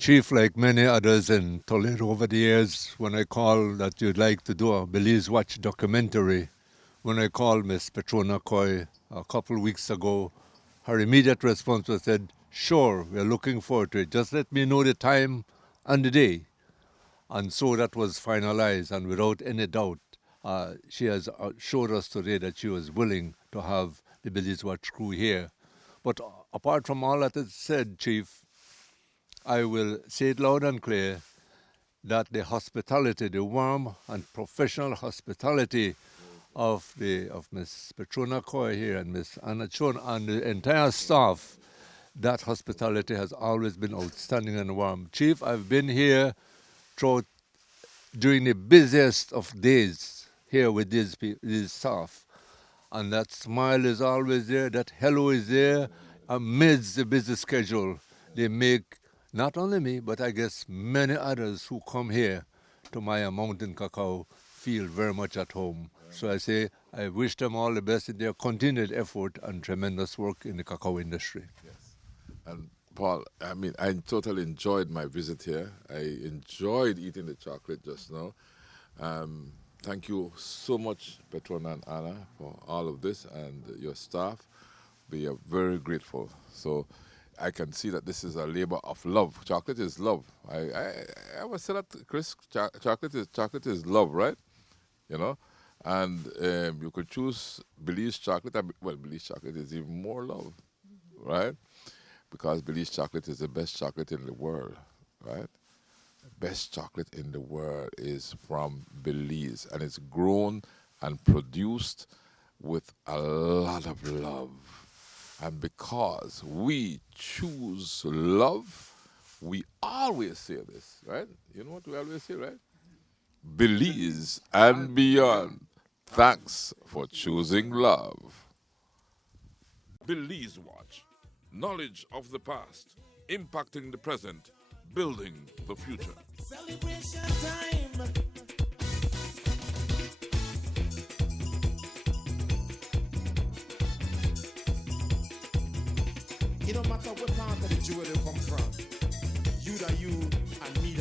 Chief, like many others in Toledo over the years, when I call that you'd like to do a Belize Watch documentary, when I called Miss Petrona Coy a couple of weeks ago, her immediate response was said, sure, we're looking forward to it. Just let me know the time and the day. And so that was finalized, and without any doubt, she has showed us today that she was willing to have the Belize Watch crew here. But apart from all that is said, Chief, I will say it loud and clear that the hospitality, the warm and professional hospitality of Miss Petrona Coy here and Miss Anna Chon and the entire staff, that hospitality has always been outstanding and warm. Chief, I've been here during the busiest of days here with these staff. And that smile is always there, that hello is there amidst the busy schedule. They make not only me, but I guess many others who come here to Maya Mountain Cacao feel very much at home. So I say I wish them all the best in their continued effort and tremendous work in the cacao industry. Yes. And Paul, I mean, I totally enjoyed my visit here. I enjoyed eating the chocolate just now. Thank you so much, Petrona and Anna, for all of this, and your staff. We are very grateful. So I can see that this is a labor of love. Chocolate is love. I always say that, Chris. Chocolate is love, right? You know, and you could choose Belize chocolate. Well, Belize chocolate is even more love, right? Because Belize chocolate is the best chocolate in the world, right? The best chocolate in the world is from Belize, and it's grown and produced with a lot of love. And because we choose love, we always say this, right? You know what we always say, right? Belize and beyond. Thanks for choosing love. Belize Watch. Knowledge of the past, impacting the present, building the future. Celebration time. It don't matter what part of the jewelry come from. You that you and me